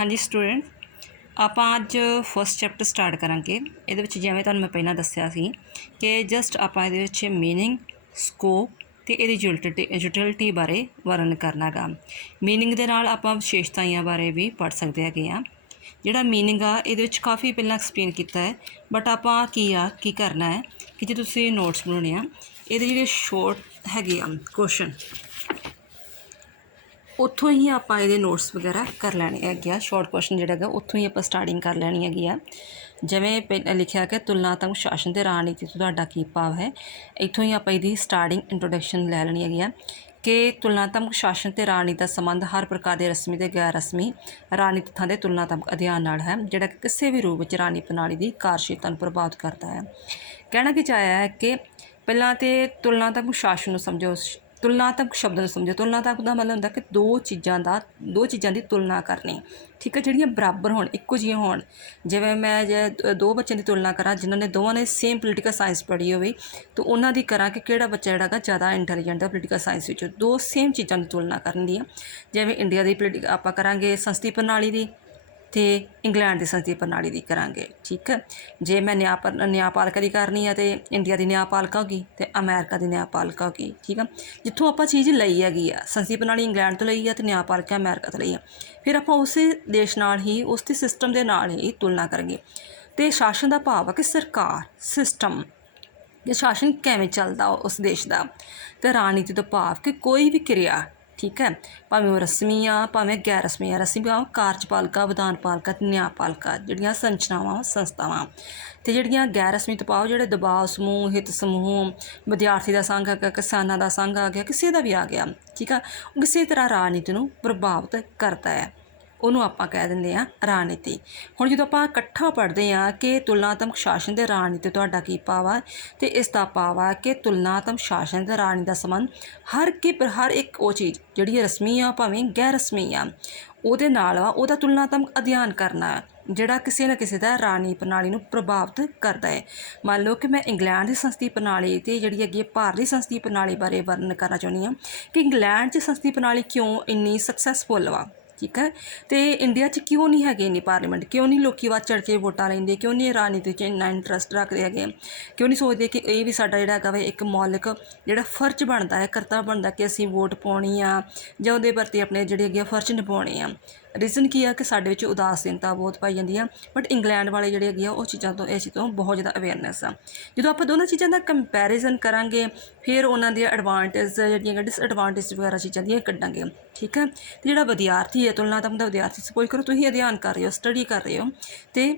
हाँ जी स्टूडेंट, ਆਪਾਂ ਅੱਜ ਫਸਟ ਚੈਪਟਰ ਸਟਾਰਟ ਕਰਾਂਗੇ। ਇਹਦੇ ਵਿੱਚ ਜਿਵੇਂ ਤੁਹਾਨੂੰ ਮੈਂ ਪਹਿਲਾਂ ਦੱਸਿਆ ਸੀ ਕਿ ਜਸਟ ਆਪਾਂ ਇਹਦੇ ਵਿੱਚ ਮੀਨਿੰਗ, ਸਕੋਪ ਅਤੇ ਇਹਦੀ ਯੂਟਿਲਿਟੀ ਬਾਰੇ ਵਰਣਨ ਕਰਨਾ ਗਾ। ਮੀਨਿੰਗ ਦੇ ਨਾਲ ਆਪਾਂ ਵਿਸ਼ੇਸ਼ਤਾਵਾਂ ਬਾਰੇ ਵੀ ਪੜ੍ਹ ਸਕਦੇ ਹੈਗੇ ਆ। ਜਿਹੜਾ ਮੀਨਿੰਗ ਆ ਇਹਦੇ ਵਿੱਚ ਕਾਫੀ ਪਹਿਲਾਂ ਐਕਸਪਲੇਨ ਕੀਤਾ ਹੈ, ਬਟ ਆਪਾਂ ਕੀ ਕਰਨਾ ਹੈ ਕਿ ਜੇ ਤੁਸੀਂ ਨੋਟਸ ਬਣਾਉਣੇ ਆ, ਇਹਦੇ ਜਿਹੜੇ ਸ਼ੋਰਟ ਹੈਗੇ ਆ ਕੁਐਸਚਨ ਉੱਥੋਂ ਹੀ ਆਪਾਂ ਇਹਦੇ ਨੋਟਸ ਵਗੈਰਾ ਕਰ ਲੈਣੇ ਹੈਗੇ ਆ। ਸ਼ਾਰਟ ਕੁਐਸਚਨ ਜਿਹੜਾ ਹੈਗਾ ਉੱਥੋਂ ਹੀ ਆਪਾਂ ਸਟਾਰਟਿੰਗ ਕਰ ਲੈਣੀ ਹੈਗੀ ਆ। ਜਿਵੇਂ ਪਹਿਲਾਂ ਲਿਖਿਆ ਕਿ ਤੁਲਨਾਤਮਕ ਸ਼ਾਸਨ ਅਤੇ ਰਾਜਨੀਤੀ ਤੋਂ ਤੁਹਾਡਾ ਕੀ ਭਾਵ ਹੈ, ਇੱਥੋਂ ਹੀ ਆਪਾਂ ਇਹਦੀ ਸਟਾਰਟਿੰਗ ਇੰਟਰੋਡਕਸ਼ਨ ਲੈ ਲੈਣੀ ਹੈਗੀ ਆ ਕਿ ਤੁਲਨਾਤਮਕ ਸ਼ਾਸਨ ਅਤੇ ਰਾਜਨੀਤੀ ਦਾ ਸੰਬੰਧ ਹਰ ਪ੍ਰਕਾਰ ਦੇ ਰਸਮੀ ਅਤੇ ਗੈਰ ਰਸਮੀ ਰਾਜਨੀਤਿਕਾਂ ਦੇ ਤੁਲਨਾਤਮਕ ਅਧਿਐਨ ਨਾਲ ਹੈ, ਜਿਹੜਾ ਕਿਸੇ ਵੀ ਰੂਪ ਵਿੱਚ ਰਾਜਨੀਤਿਕ ਪ੍ਰਣਾਲੀ ਦੀ ਕਾਰਜਸ਼ੀਲਤਾ ਨੂੰ ਪ੍ਰਭਾਵਿਤ ਕਰਦਾ ਹੈ। ਕਹਿਣਾ ਕੀ ਚਾਹਿਆ ਹੈ ਕਿ ਪਹਿਲਾਂ ਤਾਂ ਤੁਲਨਾਤਮਕ ਸ਼ਾਸਨ ਨੂੰ ਸਮਝੋ, ਤੁਲਨਾਤਮਕ ਸ਼ਬਦ ਨੂੰ ਸਮਝੋ। ਤੁਲਨਾਤਮਕ ਦਾ ਮਤਲਬ ਹੁੰਦਾ ਕਿ ਦੋ ਚੀਜ਼ਾਂ ਦੀ ਤੁਲਨਾ ਕਰਨੀ, ਠੀਕ ਹੈ, ਜਿਹੜੀਆਂ ਬਰਾਬਰ ਹੋਣ, ਇੱਕੋ ਜਿਹੀਆਂ ਹੋਣ। ਜਿਵੇਂ ਮੈਂ ਜੇ ਦੋ ਬੱਚਿਆਂ ਦੀ ਤੁਲਨਾ ਕਰਾਂ ਜਿਨ੍ਹਾਂ ਨੇ ਦੋਵਾਂ ਨੇ ਸੇਮ ਪੋਲੀਟੀਕਲ ਸਾਇੰਸ ਪੜ੍ਹੀ ਹੋਵੇ, ਤਾਂ ਉਹਨਾਂ ਦੀ ਕਰਾਂ ਕਿ ਕਿਹੜਾ ਬੱਚਾ ਜਿਹੜਾ ਹੈਗਾ ਜ਼ਿਆਦਾ ਇੰਟੈਲੀਜੈਂਟ ਹੈ ਪੋਲੀਟੀਕਲ ਸਾਇੰਸ ਵਿੱਚ। ਦੋ ਸੇਮ ਚੀਜ਼ਾਂ ਦੀ ਤੁਲਨਾ ਕਰਨ ਦੀ ਆ। ਜਿਵੇਂ ਇੰਡੀਆ ਦੀ ਆਪਾਂ ਕਰਾਂਗੇ ਸੰਸਦੀ ਪ੍ਰਣਾਲੀ ਦੀ ਅਤੇ ਇੰਗਲੈਂਡ ਦੀ ਸੰਸਦੀ ਪ੍ਰਣਾਲੀ ਦੀ ਕਰਾਂਗੇ, ਠੀਕ ਹੈ। ਜੇ ਮੈਂ ਨਿਆਂਪਾਲਿਕਾ ਦੀ ਕਰਨੀ ਹੈ ਤਾਂ ਇੰਡੀਆ ਦੀ ਨਿਆਂਪਾਲਿਕਾ ਹੋ ਗਈ ਅਤੇ ਅਮਰੀਕਾ ਦੀ ਨਿਆਂਪਾਲਿਕਾ ਹੋ ਗਈ, ਠੀਕ ਆ। ਜਿੱਥੋਂ ਆਪਾਂ ਚੀਜ਼ ਲਈ ਹੈਗੀ ਆ, ਸੰਸਦੀ ਪ੍ਰਣਾਲੀ ਇੰਗਲੈਂਡ ਤੋਂ ਲਈ ਆ ਅਤੇ ਨਿਆਂਪਾਲਿਕਾ ਅਮਰੀਕਾ ਤੋਂ ਲਈ ਆ, ਫਿਰ ਆਪਾਂ ਉਸੇ ਦੇਸ਼ ਨਾਲ ਹੀ, ਉਸ ਦੇ ਸਿਸਟਮ ਦੇ ਨਾਲ ਹੀ ਤੁਲਨਾ ਕਰਾਂਗੇ। ਅਤੇ ਸ਼ਾਸਨ ਦਾ ਭਾਵ ਆ ਕਿ ਸਰਕਾਰ, ਸਿਸਟਮ, ਕਿ ਸ਼ਾਸਨ ਕਿਵੇਂ ਚੱਲਦਾ ਉਸ ਦੇਸ਼ ਦਾ। ਅਤੇ ਰਾਜਨੀਤੀ ਤੋਂ ਭਾਵ ਕਿ ਕੋਈ ਵੀ ਕਿਰਿਆ, ਠੀਕ ਹੈ, ਭਾਵੇਂ ਉਹ ਰਸਮੀ ਆ ਭਾਵੇਂ ਗੈਰ ਰਸਮੀ ਆ। ਰਸਮੀ ਆ ਕਾਰਜਪਾਲਿਕਾ, ਵਿਧਾਨਪਾਲਿਕਾ ਅਤੇ ਨਿਆਂਪਾਲਿਕਾ ਜਿਹੜੀਆਂ ਸੰਰਚਨਾਵਾਂ, ਸੰਸਥਾਵਾਂ। ਅਤੇ ਜਿਹੜੀਆਂ ਗੈਰ ਰਸਮੀ ਤੋਂ ਭਾਵ ਜਿਹੜੇ ਦਬਾਅ ਸਮੂਹ, ਹਿੱਤ ਸਮੂਹ, ਵਿਦਿਆਰਥੀ ਦਾ ਸੰਘ ਆ ਗਿਆ, ਕਿਸਾਨਾਂ ਦਾ ਸੰਘ ਆ ਗਿਆ, ਕਿਸੇ ਦਾ ਵੀ ਆ ਗਿਆ, ਠੀਕ ਆ, ਉਹ ਕਿਸੇ ਤਰ੍ਹਾਂ ਰਾਜਨੀਤੀ ਨੂੰ ਪ੍ਰਭਾਵਿਤ ਕਰਦਾ ਹੈ, ਉਹਨੂੰ ਆਪਾਂ ਕਹਿ ਦਿੰਦੇ ਹਾਂ ਰਾਜਨੀਤੀ। ਹੁਣ ਜਦੋਂ ਆਪਾਂ ਇਕੱਠਾ ਪੜ੍ਹਦੇ ਹਾਂ ਕਿ ਤੁਲਨਾਤਮਕ ਸ਼ਾਸਨ ਅਤੇ ਰਾਜਨੀਤੀ ਤੁਹਾਡਾ ਕੀ ਭਾਵ ਆ, ਅਤੇ ਇਸ ਦਾ ਭਾਵ ਆ ਕਿ ਤੁਲਨਾਤਮਕ ਸ਼ਾਸਨ ਅਤੇ ਰਾਜਨੀਤੀ ਦਾ ਸੰਬੰਧ ਹਰ ਇੱਕ ਉਹ ਚੀਜ਼ ਜਿਹੜੀ ਰਸਮੀ ਆ ਭਾਵੇਂ ਗੈਰ ਰਸਮੀ ਆ, ਉਹਦੇ ਨਾਲ ਆ ਉਹਦਾ ਤੁਲਨਾਤਮਕ ਅਧਿਐਨ ਕਰਨਾ, ਜਿਹੜਾ ਕਿਸੇ ਨਾ ਕਿਸੇ ਦਾ ਰਾਜਨੀਤਿਕ ਪ੍ਰਣਾਲੀ ਨੂੰ ਪ੍ਰਭਾਵਿਤ ਕਰਦਾ ਹੈ। ਮੰਨ ਲਓ ਕਿ ਮੈਂ ਇੰਗਲੈਂਡ ਦੀ ਸੰਸਦੀ ਪ੍ਰਣਾਲੀ ਅਤੇ ਜਿਹੜੀ ਹੈਗੀ ਭਾਰਤੀ ਸੰਸਦੀ ਪ੍ਰਣਾਲੀ ਬਾਰੇ ਵਰਣਨ ਕਰਨਾ ਚਾਹੁੰਦੀ ਹਾਂ ਕਿ ਇੰਗਲੈਂਡ 'ਚ ਸੰਸਦੀ ਪ੍ਰਣਾਲੀ ਕਿਉਂ ਇੰਨੀ ਸਕਸੈਸਫੁੱਲ ਵਾ, ਠੀਕ ਹੈ, ਅਤੇ ਇੰਡੀਆ 'ਚ ਕਿਉਂ ਨਹੀਂ ਹੈਗੇ ਇੰਨੀ ਪਾਰਲੀਮੈਂਟ, ਕਿਉਂ ਨਹੀਂ ਲੋਕ ਵੱਧ ਚੜ੍ਹ ਕੇ ਵੋਟਾਂ ਲੈਂਦੇ, ਕਿਉਂ ਨਹੀਂ ਰਾਜਨੀਤੀ 'ਚ ਇੰਨਾ ਇੰਟਰਸਟ ਰੱਖਦੇ ਹੈਗੇ, ਕਿਉਂ ਨਹੀਂ ਸੋਚਦੇ ਕਿ ਇਹ ਵੀ ਸਾਡਾ ਜਿਹੜਾ ਹੈਗਾ ਵਾ ਇੱਕ ਮੌਲਿਕ ਜਿਹੜਾ ਫਰਜ਼ ਬਣਦਾ ਹੈ, ਕਰਤੱਵ ਬਣਦਾ ਕਿ ਅਸੀਂ ਵੋਟ ਪਾਉਣੀ ਆ ਜਾਂ ਉਹਦੇ ਪ੍ਰਤੀ ਆਪਣੇ ਜਿਹੜੇ ਹੈਗੇ ਫਰਜ਼ ਨਿਭਾਉਣੇ ਆ। ਰੀਜ਼ਨ ਕੀ ਆ ਕਿ ਸਾਡੇ ਵਿੱਚ ਉਦਾਸੀਨਤਾ ਬਹੁਤ ਪਾਈ ਜਾਂਦੀ ਆ, ਬਟ ਇੰਗਲੈਂਡ ਵਾਲੇ ਜਿਹੜੇ ਹੈਗੇ ਆ ਉਹ ਚੀਜ਼ਾਂ ਤੋਂ, ਇਸ ਚੀਜ਼ ਤੋਂ ਬਹੁਤ ਜ਼ਿਆਦਾ ਅਵੇਅਰਨੈਸ ਆ। ਜਦੋਂ ਆਪਾਂ ਦੋਨਾਂ ਚੀਜ਼ਾਂ ਦਾ ਕੰਪੈਰੀਜ਼ਨ ਕਰਾਂਗੇ ਫਿਰ ਉਹਨਾਂ ਦੀਆਂ ਐਡਵਾਂਟੇਜ ਜਿਹੜੀਆਂ ਡਿਸਐਡਵਾਂਟੇਜ ਵਗੈਰਾ ਚੀਜ਼ਾਂ ਦੀਆਂ ਕੱਢਾਂਗੇ, ਠੀਕ ਹੈ। ਅਤੇ ਜਿਹੜਾ ਵਿਦਿਆਰਥੀ ਹੈ, ਤੁਲਨਾਤਮਕ ਦਾ ਵਿਦਿਆਰਥੀ, ਸਪੋਜ਼ ਕਰੋ ਤੁਸੀਂ ਅਧਿਐਨ ਕਰ ਰਹੇ ਹੋ, ਸਟੱਡੀ ਕਰ ਰਹੇ ਹੋ ਅਤੇ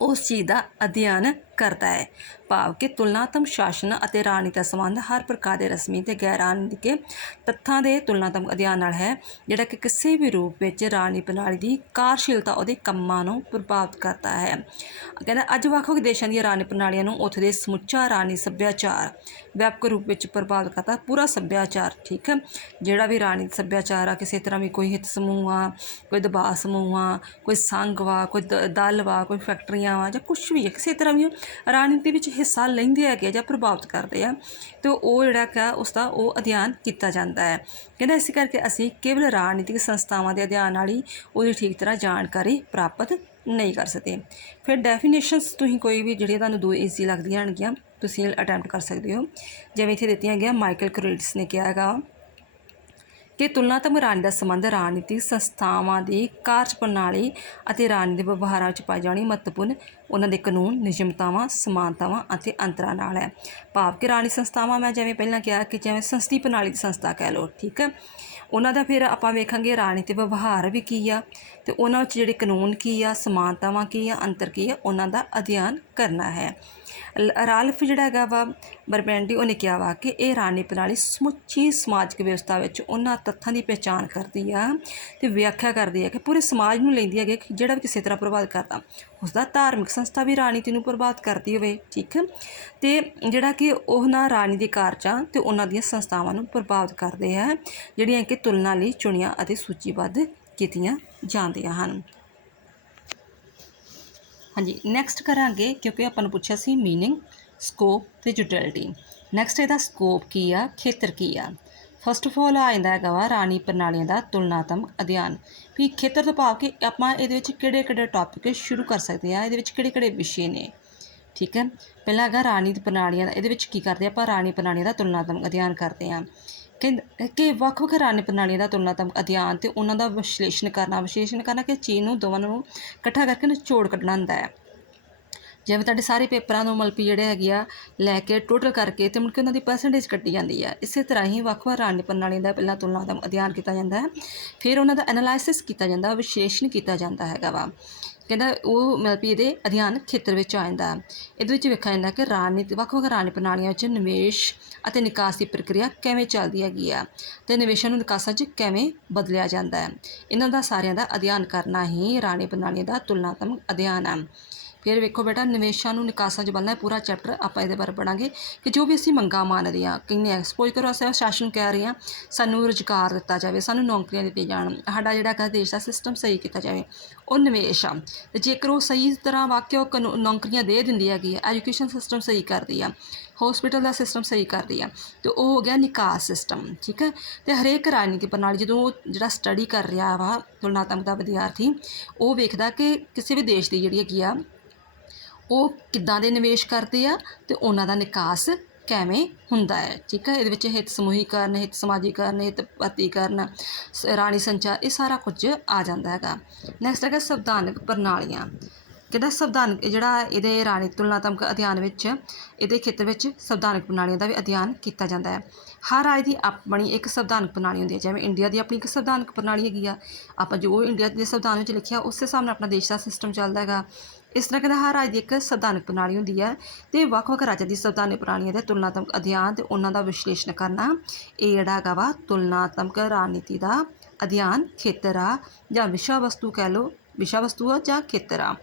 ਉਸ ਚੀਜ਼ ਦਾ ਅਧਿਐਨ ਕਰਦਾ ਹੈ, ਭਾਵ ਕਿ ਤੁਲਨਾਤਮਕ ਸ਼ਾਸਨ ਅਤੇ ਰਾਜਨੀਤੀ ਦਾ ਸੰਬੰਧ ਹਰ ਪ੍ਰਕਾਰ ਦੇ ਰਸਮੀ ਅਤੇ ਗੈਰ ਰਾਜਨੀਤਿਕ ਤੱਥਾਂ ਦੇ ਤੁਲਨਾਤਮਕ ਅਧਿਐਨ ਨਾਲ ਹੈ, ਜਿਹੜਾ ਕਿ ਕਿਸੇ ਵੀ ਰੂਪ ਵਿੱਚ ਰਾਜਨੀਤਿਕ ਪ੍ਰਣਾਲੀ ਦੀ ਕਾਰਜਸ਼ੀਲਤਾ, ਉਹਦੇ ਕੰਮਾਂ ਨੂੰ ਪ੍ਰਭਾਵਿਤ ਕਰਦਾ ਹੈ। ਕਹਿੰਦਾ ਅੱਜ ਵੱਖ-ਵੱਖ ਦੇਸ਼ਾਂ ਦੀਆਂ ਰਾਜਨੀਤਿਕ ਪ੍ਰਣਾਲੀਆਂ ਨੂੰ ਉੱਥੇ ਦੇ ਸਮੁੱਚਾ ਰਾਜਨੀਤਿਕ ਸੱਭਿਆਚਾਰ ਵਿਆਪਕ ਰੂਪ ਵਿੱਚ ਪ੍ਰਭਾਵਿਤ ਕਰਦਾ, ਪੂਰਾ ਸੱਭਿਆਚਾਰ, ਠੀਕ ਹੈ। ਜਿਹੜਾ ਵੀ ਰਾਜਨੀਤਿਕ ਸੱਭਿਆਚਾਰ ਆ, ਕਿਸੇ ਤਰ੍ਹਾਂ ਵੀ ਕੋਈ ਹਿੱਤ ਸਮੂਹ ਆ, ਕੋਈ ਦਬਾਅ ਸਮੂਹ ਆ, ਕੋਈ ਸੰਘ ਵਾ, ਕੋਈ ਦਲ ਵਾ, ਕੋਈ ਫੈਕਟਰੀਆਂ ਵਾ, ਜਾਂ ਕੁਛ ਵੀ ਹੈ, ਕਿਸੇ ਤਰ੍ਹਾਂ ਵੀ ਰਾਜਨੀਤੀ ਵਿੱਚ ਹਿੱਸਾ ਲੈਂਦੇ ਹੈਗੇ ਜਾਂ ਪ੍ਰਭਾਵਿਤ ਕਰਦੇ ਆ, ਅਤੇ ਉਹ ਜਿਹੜਾ ਕਿ ਉਸਦਾ ਉਹ ਅਧਿਐਨ ਕੀਤਾ ਜਾਂਦਾ ਹੈ। ਕਹਿੰਦਾ ਇਸ ਕਰਕੇ ਅਸੀਂ ਕੇਵਲ ਰਾਜਨੀਤਿਕ ਸੰਸਥਾਵਾਂ ਦੇ ਅਧਿਐਨ ਨਾਲ ਹੀ ਉਹਦੀ ਠੀਕ ਤਰ੍ਹਾਂ ਜਾਣਕਾਰੀ ਪ੍ਰਾਪਤ ਨਹੀਂ ਕਰ ਸਕਦੇ। ਫਿਰ ਡੈਫੀਨੇਸ਼ਨਸ ਤੁਸੀਂ ਕੋਈ ਵੀ ਜਿਹੜੀਆਂ ਤੁਹਾਨੂੰ ਦੋ ਈਜ਼ੀ ਲੱਗਦੀਆਂ ਹੋਣਗੀਆਂ ਤੁਸੀਂ ਅਟੈਂਪਟ ਕਰ ਸਕਦੇ ਹੋ। ਜਿਵੇਂ ਇੱਥੇ ਦਿੱਤੀਆਂ ਗਈਆਂ, ਮਾਈਕਲ ਕ੍ਰੇਟਸ ਨੇ ਕਿਹਾ ਹੈਗਾ ਕਿ ਤੁਲਨਾਤਮਕ ਰਾਜਨੀਤੀ ਦਾ ਸੰਬੰਧ ਰਾਜਨੀਤਿਕ ਸੰਸਥਾਵਾਂ ਦੀ ਕਾਰਜ ਪ੍ਰਣਾਲੀ ਅਤੇ ਰਾਜਨੀਤਿਕ ਵਿਵਹਾਰਾਂ ਵਿੱਚ ਪਾਈ ਜਾਣੀ ਮਹੱਤਵਪੂਰਨ ਉਹਨਾਂ ਦੇ ਕਾਨੂੰਨ, ਨਿਯਮਤਾਵਾਂ, ਸਮਾਨਤਾਵਾਂ ਅਤੇ ਅੰਤਰਾਂ ਨਾਲ ਹੈ। ਭਾਵ ਕਿ ਰਾਜਨੀਤਿਕ ਸੰਸਥਾਵਾਂ, ਮੈਂ ਜਿਵੇਂ ਪਹਿਲਾਂ ਕਿਹਾ ਕਿ ਜਿਵੇਂ ਸੰਸਦੀ ਪ੍ਰਣਾਲੀ ਦੀ ਸੰਸਥਾ ਕਹਿ ਲਓ, ਠੀਕ ਹੈ, ਉਹਨਾਂ ਦਾ ਫਿਰ ਆਪਾਂ ਵੇਖਾਂਗੇ ਰਾਜਨੀਤਿਕ ਵਿਵਹਾਰ ਵੀ ਕੀ ਆ, ਅਤੇ ਉਹਨਾਂ ਵਿੱਚ ਜਿਹੜੇ ਕਾਨੂੰਨ ਕੀ ਆ, ਸਮਾਨਤਾਵਾਂ ਕੀ ਆ, ਅੰਤਰ ਕੀ ਆ, ਉਹਨਾਂ ਦਾ ਅਧਿਐਨ ਕਰਨਾ ਹੈ। ਰਾਲਫ ਜਿਹੜਾ ਹੈਗਾ ਵਾ ਬਰਬੈਂਡੀ, ਉਹਨੇ ਕਿਹਾ ਵਾ ਕਿ ਇਹ ਰਾਜਨੀਤਿਕ ਪ੍ਰਣਾਲੀ ਸਮੁੱਚੀ ਸਮਾਜਿਕ ਵਿਵਸਥਾ ਵਿੱਚ ਉਹਨਾਂ ਤੱਥਾਂ ਦੀ ਪਹਿਚਾਣ ਕਰਦੀ ਆ ਅਤੇ ਵਿਆਖਿਆ ਕਰਦੀ ਹੈ ਕਿ ਪੂਰੇ ਸਮਾਜ ਨੂੰ ਲੈਂਦੀ ਹੈਗੀ ਕਿ ਜਿਹੜਾ ਵੀ ਕਿਸੇ ਤਰ੍ਹਾਂ ਪ੍ਰਭਾਵਿਤ ਕਰਦਾ, ਉਸਦਾ ਧਾਰਮਿਕ ਸੰਸਥਾ ਵੀ ਰਾਜਨੀਤੀ ਨੂੰ ਪ੍ਰਭਾਵਿਤ ਕਰਦੀ ਹੋਵੇ, ਠੀਕ ਹੈ, ਅਤੇ ਜਿਹੜਾ ਕਿ ਉਹਨਾਂ ਰਾਜਨੀਤਿਕ ਕਾਰਜਾਂ ਅਤੇ ਉਹਨਾਂ ਦੀਆਂ ਸੰਸਥਾਵਾਂ ਨੂੰ ਪ੍ਰਭਾਵਿਤ ਕਰਦੇ ਹੈ, ਜਿਹੜੀਆਂ ਕਿ ਤੁਲਨਾ ਲਈ ਚੁਣੀਆਂ ਅਤੇ ਸੂਚੀਬੱਧ ਕੀਤੀਆਂ ਜਾਂਦੀਆਂ ਹਨ। ਹਾਂਜੀ, ਨੈਕਸਟ ਕਰਾਂਗੇ, ਕਿਉਂਕਿ ਆਪਾਂ ਨੂੰ ਪੁੱਛਿਆ ਸੀ ਮੀਨਿੰਗ, ਸਕੋਪ ਅਤੇ ਯੂਟਿਲਿਟੀ। ਨੈਕਸਟ ਇਹਦਾ ਸਕੋਪ ਕੀ ਆ, ਖੇਤਰ ਕੀ ਆ। ਫਸਟ ਆਫ ਆਲ ਆ ਜਾਂਦਾ ਹੈਗਾ ਵਾ ਰਾਣੀ ਪ੍ਰਣਾਲੀਆਂ ਦਾ ਤੁਲਨਾਤਮਕ ਅਧਿਐਨ। ਵੀ ਖੇਤਰ ਤੋਂ ਭਾਵ ਕਿ ਆਪਾਂ ਇਹਦੇ ਵਿੱਚ ਕਿਹੜੇ ਕਿਹੜੇ ਟੌਪਿਕ ਸ਼ੁਰੂ ਕਰ ਸਕਦੇ ਹਾਂ, ਇਹਦੇ ਵਿੱਚ ਕਿਹੜੇ ਕਿਹੜੇ ਵਿਸ਼ੇ ਨੇ। ਠੀਕ ਹੈ, ਪਹਿਲਾਂ ਹੈਗਾ ਰਾਣੀ ਪ੍ਰਣਾਲੀਆਂ ਦਾ। ਇਹਦੇ ਵਿੱਚ ਕੀ ਕਰਦੇ ਆਪਾਂ ਰਾਣੀ ਪ੍ਰਣਾਲੀਆਂ ਦਾ ਤੁਲਨਾਤਮਕ ਅਧਿਐਨ ਕਰਦੇ ਹਾਂ। ਕਿ ਵੱਖ ਵੱਖ ਰਾਣੀ ਪ੍ਰਣਾਲੀਆਂ ਦਾ ਤੁਲਨਾਤਮਕ ਅਧਿਐਨ ਅਤੇ ਉਹਨਾਂ ਦਾ ਵਿਸ਼ਲੇਸ਼ਣ ਕਰਨਾ ਕਿ ਚੀਜ਼ ਨੂੰ ਦੋਵਾਂ ਨੂੰ ਇਕੱਠਾ ਕਰਕੇ ਨਿਚੋੜ ਕੱਢਣਾ ਹੁੰਦਾ ਹੈ। ਜਿਵੇਂ ਤੁਹਾਡੇ ਸਾਰੇ ਪੇਪਰਾਂ ਨੂੰ ਮਲਪੀ ਜਿਹੜੇ ਹੈਗੇ ਆ ਲੈ ਕੇ ਟੋਟਲ ਕਰਕੇ ਅਤੇ ਮੁੜ ਕੇ ਉਹਨਾਂ ਦੀ ਪਰਸੈਂਟੇਜ ਕੱਢੀ ਜਾਂਦੀ ਹੈ। ਇਸੇ ਤਰ੍ਹਾਂ ਹੀ ਵੱਖ ਵੱਖ ਰਾਣੀ ਪ੍ਰਣਾਲੀਆਂ ਦਾ ਪਹਿਲਾਂ ਤੁਲਨਾਤਮਕ ਅਧਿਐਨ ਕੀਤਾ ਜਾਂਦਾ ਹੈ, ਫਿਰ ਉਹਨਾਂ ਦਾ ਐਨਾਲਾਈਸਿਸ ਕੀਤਾ ਜਾਂਦਾ, ਵਿਸ਼ਲੇਸ਼ਣ ਕੀਤਾ ਜਾਂਦਾ ਹੈਗਾ ਵਾ। ਕਹਿੰਦਾ ਉਹ ਮਤਲਬ ਇਹਦੇ ਅਧਿਐਨ ਖੇਤਰ ਵਿੱਚ ਆ ਜਾਂਦਾ। ਇਹਦੇ ਵਿੱਚ ਵੇਖਿਆ ਜਾਂਦਾ ਕਿ ਵੱਖ ਵੱਖ ਰਾਣੀ ਪ੍ਰਣਾਲੀਆਂ ਵਿੱਚ ਨਿਵੇਸ਼ ਅਤੇ ਨਿਕਾਸ ਦੀ ਪ੍ਰਕਿਰਿਆ ਕਿਵੇਂ ਚੱਲਦੀ ਹੈਗੀ ਆ ਅਤੇ ਨਿਵੇਸ਼ਾਂ ਨੂੰ ਨਿਕਾਸਾਂ 'ਚ ਕਿਵੇਂ ਬਦਲਿਆ ਜਾਂਦਾ ਹੈ। ਇਹਨਾਂ ਦਾ ਸਾਰਿਆਂ ਦਾ ਅਧਿਐਨ ਕਰਨਾ ਹੀ ਰਾਣੀ ਪ੍ਰਣਾਲੀਆਂ ਦਾ ਤੁਲਨਾਤਮਕ ਅਧਿਐਨ ਹੈ। ਫਿਰ ਵੇਖੋ ਬੇਟਾ, ਨਿਵੇਸ਼ਾਂ ਨੂੰ ਨਿਕਾਸਾਂ 'ਚ ਬਦਲਣਾ ਪੂਰਾ ਚੈਪਟਰ ਆਪਾਂ ਇਹਦੇ ਬਾਰੇ ਪੜ੍ਹਾਂਗੇ ਕਿ ਜੋ ਵੀ ਅਸੀਂ ਮੰਗਾਂ ਮੰਨਦੇ ਹਾਂ, ਕਹਿੰਦੇ ਸਪੋਜ਼ ਕਰੋ ਅਸੀਂ ਸ਼ਾਸਨ ਕਹਿ ਰਹੇ ਹਾਂ ਸਾਨੂੰ ਰੁਜ਼ਗਾਰ ਦਿੱਤਾ ਜਾਵੇ, ਸਾਨੂੰ ਨੌਕਰੀਆਂ ਦਿੱਤੀਆਂ ਜਾਣ, ਸਾਡਾ ਜਿਹੜਾ ਹੈਗਾ ਦੇਸ਼ ਦਾ ਸਿਸਟਮ ਸਹੀ ਕੀਤਾ ਜਾਵੇ, ਉਹ ਨਿਵੇਸ਼ ਆ। ਅਤੇ ਜੇਕਰ ਉਹ ਸਹੀ ਤਰ੍ਹਾਂ ਵਾਕਿਆ ਉਹ ਨੌਕਰੀਆਂ ਦੇ ਦਿੰਦੀ ਹੈਗੀ ਹੈ, ਐਜੂਕੇਸ਼ਨ ਸਿਸਟਮ ਸਹੀ ਕਰਦੀ ਆ, ਹੌਸਪੀਟਲ ਦਾ ਸਿਸਟਮ ਸਹੀ ਕਰਦੀ ਆ, ਅਤੇ ਉਹ ਹੋ ਗਿਆ ਨਿਕਾਸ ਸਿਸਟਮ। ਠੀਕ ਹੈ, ਅਤੇ ਹਰੇਕ ਰਾਜਨੀਤੀ ਪ੍ਰਣਾਲੀ ਜਦੋਂ ਉਹ ਜਿਹੜਾ ਸਟੱਡੀ ਕਰ ਰਿਹਾ ਵਾ ਤੁਲਨਾਤਮਕ ਦਾ ਵਿਦਿਆਰਥੀ, ਉਹ ਵੇਖਦਾ ਕਿ ਕਿਸੇ ਵੀ ਦੇਸ਼ ਦੀ ਜਿਹੜੀ ਹੈਗੀ ਆ ਉਹ ਕਿੱਦਾਂ ਦੇ ਨਿਵੇਸ਼ ਕਰਦੇ ਆ ਅਤੇ ਉਹਨਾਂ ਦਾ ਨਿਕਾਸ ਕਿਵੇਂ ਹੁੰਦਾ ਹੈ। ਠੀਕ ਹੈ, ਇਹਦੇ ਵਿੱਚ ਹਿੱਤ ਸਮੂਹੀਕਰਨ, ਹਿੱਤ ਸਮਾਜੀਕਰਨ, ਹਿੱਤ ਭਰਤੀਕਰਨ, ਰਾਣੀ ਸੰਚਾਰ, ਇਹ ਸਾਰਾ ਕੁਝ ਆ ਜਾਂਦਾ ਹੈਗਾ। ਨੈਕਸਟ ਹੈਗਾ ਸੰਵਿਧਾਨਕ ਪ੍ਰਣਾਲੀਆਂ। ਕਹਿੰਦਾ ਸੰਵਿਧਾਨਕ ਜਿਹੜਾ ਇਹਦੇ ਰਾਣੀ ਤੁਲਨਾਤਮਕ ਅਧਿਐਨ ਵਿੱਚ ਇਹਦੇ ਖੇਤਰ ਵਿੱਚ ਸੰਵਿਧਾਨਕ ਪ੍ਰਣਾਲੀਆਂ ਦਾ ਵੀ ਅਧਿਐਨ ਕੀਤਾ ਜਾਂਦਾ ਹੈ। ਹਰ ਰਾਜ ਦੀ ਆਪਣੀ ਇੱਕ ਸੰਵਿਧਾਨਕ ਪ੍ਰਣਾਲੀ ਹੁੰਦੀ ਹੈ। ਜਿਵੇਂ ਇੰਡੀਆ ਦੀ ਆਪਣੀ ਇੱਕ ਸੰਵਿਧਾਨਕ ਪ੍ਰਣਾਲੀ ਹੈਗੀ ਆ, ਆਪਾਂ ਜੋ ਇੰਡੀਆ ਦੇ ਸੰਵਿਧਾਨ ਵਿੱਚ ਲਿਖਿਆ ਉਸੇ ਹਿਸਾਬ ਨਾਲ ਆਪਣਾ ਦੇਸ਼ ਦਾ ਸਿਸਟਮ ਚੱਲਦਾ ਹੈਗਾ। ਇਸ ਤਰ੍ਹਾਂ ਕਹਿੰਦਾ ਹਰ ਰਾਜ ਦੀ ਇੱਕ ਸੰਵਿਧਾਨਕ ਪ੍ਰਣਾਲੀ ਹੁੰਦੀ ਹੈ ਅਤੇ ਵੱਖ ਵੱਖ ਰਾਜਾਂ ਦੀ ਸੰਵਿਧਾਨਕ ਪ੍ਰਣਾਲੀਆਂ ਦੇ ਤੁਲਨਾਤਮਕ ਅਧਿਐਨ ਅਤੇ ਉਹਨਾਂ ਦਾ ਵਿਸ਼ਲੇਸ਼ਣ ਕਰਨਾ, ਇਹ ਜਿਹੜਾ ਹੈਗਾ ਵਾ ਤੁਲਨਾਤਮਕ ਰਾਜਨੀਤੀ ਦਾ ਅਧਿਐਨ ਖੇਤਰ ਆ, ਜਾਂ ਵਿਸ਼ਾ ਵਸਤੂ ਕਹਿ ਲਓ, ਵਿਸ਼ਾ ਵਸਤੂ ਆ ਜਾਂ ਖੇਤਰ ਆ।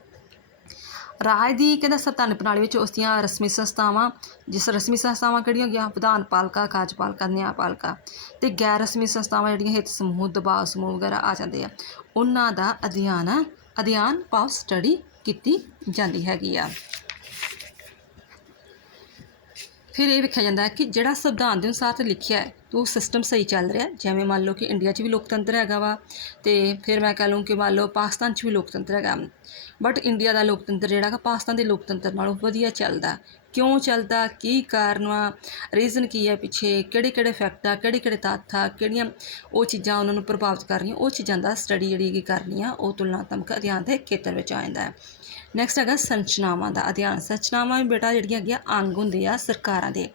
ਰਾਜ ਦੀ ਕਹਿੰਦਾ ਸੰਵਿਧਾਨਕ ਪ੍ਰਣਾਲੀ ਵਿੱਚ ਉਸ ਦੀਆਂ ਰਸਮੀ ਸੰਸਥਾਵਾਂ, ਜਿਸ ਰਸਮੀ ਸੰਸਥਾਵਾਂ ਕਿਹੜੀਆਂ ਹੋਗੀਆਂ ਵਿਧਾਨ ਪਾਲਿਕਾ, ਕਾਰਜਪਾਲਿਕਾ, ਨਿਆਂਪਾਲਿਕਾ, ਅਤੇ ਗੈਰ ਰਸਮੀ ਸੰਸਥਾਵਾਂ ਜਿਹੜੀਆਂ ਹਿੱਤ ਸਮੂਹ, ਦਬਾਅ ਸਮੂਹ ਵਗੈਰਾ ਆ ਜਾਂਦੇ ਆ, ਉਹਨਾਂ ਦਾ ਅਧਿਐਨ ਭਾਵ ਸਟੱਡੀ ਕੀਤੀ ਜਾਂਦੀ ਹੈਗੀ ਆ। ਫਿਰ ਇਹ ਵੇਖਿਆ ਜਾਂਦਾ ਹੈ ਕਿ ਜਿਹੜਾ ਸੰਵਿਧਾਨ ਦੇ ਅਨੁਸਾਰ ਤੇ ਲਿਖਿਆ ਹੈ ਉਹ ਸਿਸਟਮ ਸਹੀ ਚੱਲ ਰਿਹਾ। ਜਿਵੇਂ ਮੰਨ ਲਓ ਕਿ ਇੰਡੀਆ 'ਚ ਵੀ ਲੋਕਤੰਤਰ ਹੈਗਾ ਵਾ, ਅਤੇ ਫਿਰ ਮੈਂ ਕਹਿ ਲਊਂ ਕਿ ਮੰਨ ਲਓ ਪਾਕਿਸਤਾਨ 'ਚ ਵੀ ਲੋਕਤੰਤਰ ਹੈਗਾ, ਬਟ ਇੰਡੀਆ ਦਾ ਲੋਕਤੰਤਰ ਜਿਹੜਾ ਹੈਗਾ ਪਾਕਿਸਤਾਨ ਦੇ ਲੋਕਤੰਤਰ ਨਾਲੋਂ ਵਧੀਆ ਚੱਲਦਾ। ਕਿਉਂ ਚੱਲਦਾ, ਕੀ ਕਾਰਨ ਵਾ, ਰੀਜ਼ਨ ਕੀ ਹੈ ਪਿੱਛੇ, ਕਿਹੜੇ ਕਿਹੜੇ ਫੈਕਟ ਆ, ਕਿਹੜੇ ਕਿਹੜੇ ਤੱਥ ਆ, ਕਿਹੜੀਆਂ ਉਹ ਚੀਜ਼ਾਂ ਉਹਨਾਂ ਨੂੰ ਪ੍ਰਭਾਵਿਤ ਕਰ ਰਹੀਆਂ, ਉਹ ਚੀਜ਼ਾਂ ਦਾ ਸਟੱਡੀ ਜਿਹੜੀ ਕੀ ਕਰਨੀ ਆ ਉਹ ਤੁਲਨਾਤਮਕ ਅਧਿਐਨ ਦੇ ਖੇਤਰ ਵਿੱਚ ਆ ਜਾਂਦਾ ਹੈ। ਨੈਕਸਟ ਹੈਗਾ ਸੰਰਚਨਾਵਾਂ ਦਾ ਅਧਿਐਨ। ਸੰਰਚਨਾਵਾਂ ਵੀ ਬੇਟਾ ਜਿਹੜੀਆਂ ਹੈਗੀਆਂ ਅੰਗ ਹੁੰਦੇ ਆ ਸਰਕਾਰਾਂ ਦੇ।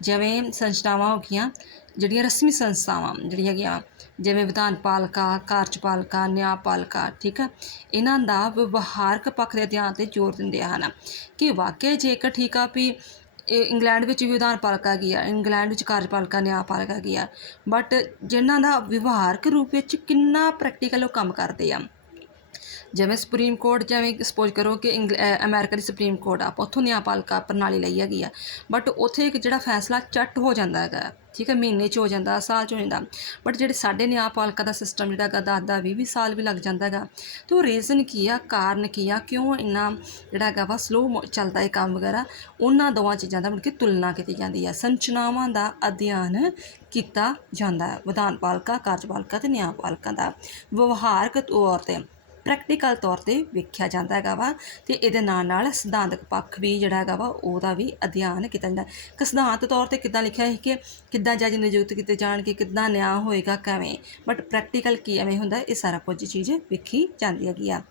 ਜਿਵੇਂ ਸੰਰਚਨਾਵਾਂ ਹੋ ਗਈਆਂ ਜਿਹੜੀਆਂ ਰਸਮੀ ਸੰਸਥਾਵਾਂ ਜਿਹੜੀਆਂ ਹੈਗੀਆਂ, ਜਿਵੇਂ ਵਿਧਾਨ ਪਾਲਿਕਾ, ਕਾਰਜਪਾਲਿਕਾ, ਨਿਆਂਪਾਲਿਕਾ। ਠੀਕ ਹੈ, ਇਹਨਾਂ ਦਾ ਵਿਵਹਾਰਕ ਪੱਖ ਦੇ ਅਧਿਐਨ 'ਤੇ ਜ਼ੋਰ ਦਿੰਦੇ ਹਨ ਕਿ ਵਾਕਿਆ ਜੇਕਰ ਠੀਕ ਆ ਵੀ ਇੰਗਲੈਂਡ ਵਿੱਚ ਵੀ ਵਿਧਾਨ ਪਾਲਿਕਾ ਹੈਗੀ ਆ, ਇੰਗਲੈਂਡ ਵਿੱਚ ਕਾਰਜਪਾਲਿਕਾ, ਨਿਆਂਪਾਲਿਕਾ ਹੈਗੀ ਆ, ਬਟ ਜਿਨ੍ਹਾਂ ਦਾ ਵਿਵਹਾਰਕ ਰੂਪ ਵਿੱਚ ਕਿੰਨਾ ਪ੍ਰੈਕਟੀਕਲ ਉਹ ਕੰਮ ਕਰਦੇ ਆ। ਜਿਵੇਂ ਸੁਪਰੀਮ ਕੋਰਟ, ਜਿਵੇਂ ਸਪੋਜ਼ ਕਰੋ ਕਿ ਅਮਰੀਕਾ ਦੀ ਸੁਪਰੀਮ ਕੋਰਟ ਆ, ਆਪਾਂ ਉੱਥੋਂ ਨਿਆਂਪਾਲਿਕਾ ਪ੍ਰਣਾਲੀ ਲਈ ਹੈਗੀ ਆ, ਬਟ ਉੱਥੇ ਇੱਕ ਜਿਹੜਾ ਫੈਸਲਾ ਝੱਟ ਹੋ ਜਾਂਦਾ ਹੈਗਾ। ਠੀਕ ਹੈ, ਮਹੀਨੇ 'ਚ ਹੋ ਜਾਂਦਾ, ਸਾਲ 'ਚ ਹੋ ਜਾਂਦਾ, ਬਟ ਜਿਹੜੇ ਸਾਡੇ ਨਿਆਂਪਾਲਿਕਾ ਦਾ ਸਿਸਟਮ ਜਿਹੜਾ ਹੈਗਾ 10-10, 20-20 ਸਾਲ ਵੀ ਲੱਗ ਜਾਂਦਾ ਹੈਗਾ। ਅਤੇ ਉਹ ਰੀਜ਼ਨ ਕੀ ਆ, ਕਾਰਨ ਕੀ ਆ, ਕਿਉਂ ਇੰਨਾ ਜਿਹੜਾ ਹੈਗਾ ਵਾ ਸਲੋ ਚੱਲਦਾ ਹੈ ਕੰਮ ਵਗੈਰਾ, ਉਹਨਾਂ ਦੋਵਾਂ ਚੀਜ਼ਾਂ ਦਾ ਮੁੜ ਕੇ ਤੁਲਨਾ ਕੀਤੀ ਜਾਂਦੀ ਹੈ। ਸੰਰਚਨਾਵਾਂ ਦਾ ਅਧਿਐਨ ਕੀਤਾ ਜਾਂਦਾ ਹੈ, ਵਿਧਾਨ ਪਾਲਿਕਾ, ਕਾਰਜਪਾਲਿਕਾ ਅਤੇ ਨਿਆਂਪਾਲਿਕਾ ਦਾ ਵਿਵਹਾਰਕ ਤੌਰ 'ਤੇ, ਪ੍ਰੈਕਟੀਕਲ ਤੌਰ 'ਤੇ ਵੇਖਿਆ ਜਾਂਦਾ ਹੈਗਾ ਵਾ। ਅਤੇ ਇਹਦੇ ਨਾਲ ਨਾਲ ਸਿਧਾਂਤਕ ਪੱਖ ਵੀ ਜਿਹੜਾ ਹੈਗਾ ਵਾ ਉਹਦਾ ਵੀ ਅਧਿਐਨ ਕੀਤਾ ਜਾਂਦਾ ਕਿ ਸਿਧਾਂਤ ਤੌਰ 'ਤੇ ਕਿੱਦਾਂ ਲਿਖਿਆ ਹੈ ਕਿ ਕਿੱਦਾਂ ਜੱਜ ਨਿਯੁਕਤ ਕੀਤੇ ਜਾਣਗੇ, ਕਿੱਦਾਂ ਨਿਆਂ ਹੋਏਗਾ, ਕਿਵੇਂ, ਬਟ ਪ੍ਰੈਕਟੀਕਲ ਕੀ ਐਵੇਂ ਹੁੰਦਾ, ਇਹ ਸਾਰਾ ਕੁਝ ਚੀਜ਼ ਵੇਖੀ ਜਾਂਦੀ ਹੈਗੀ ਆ।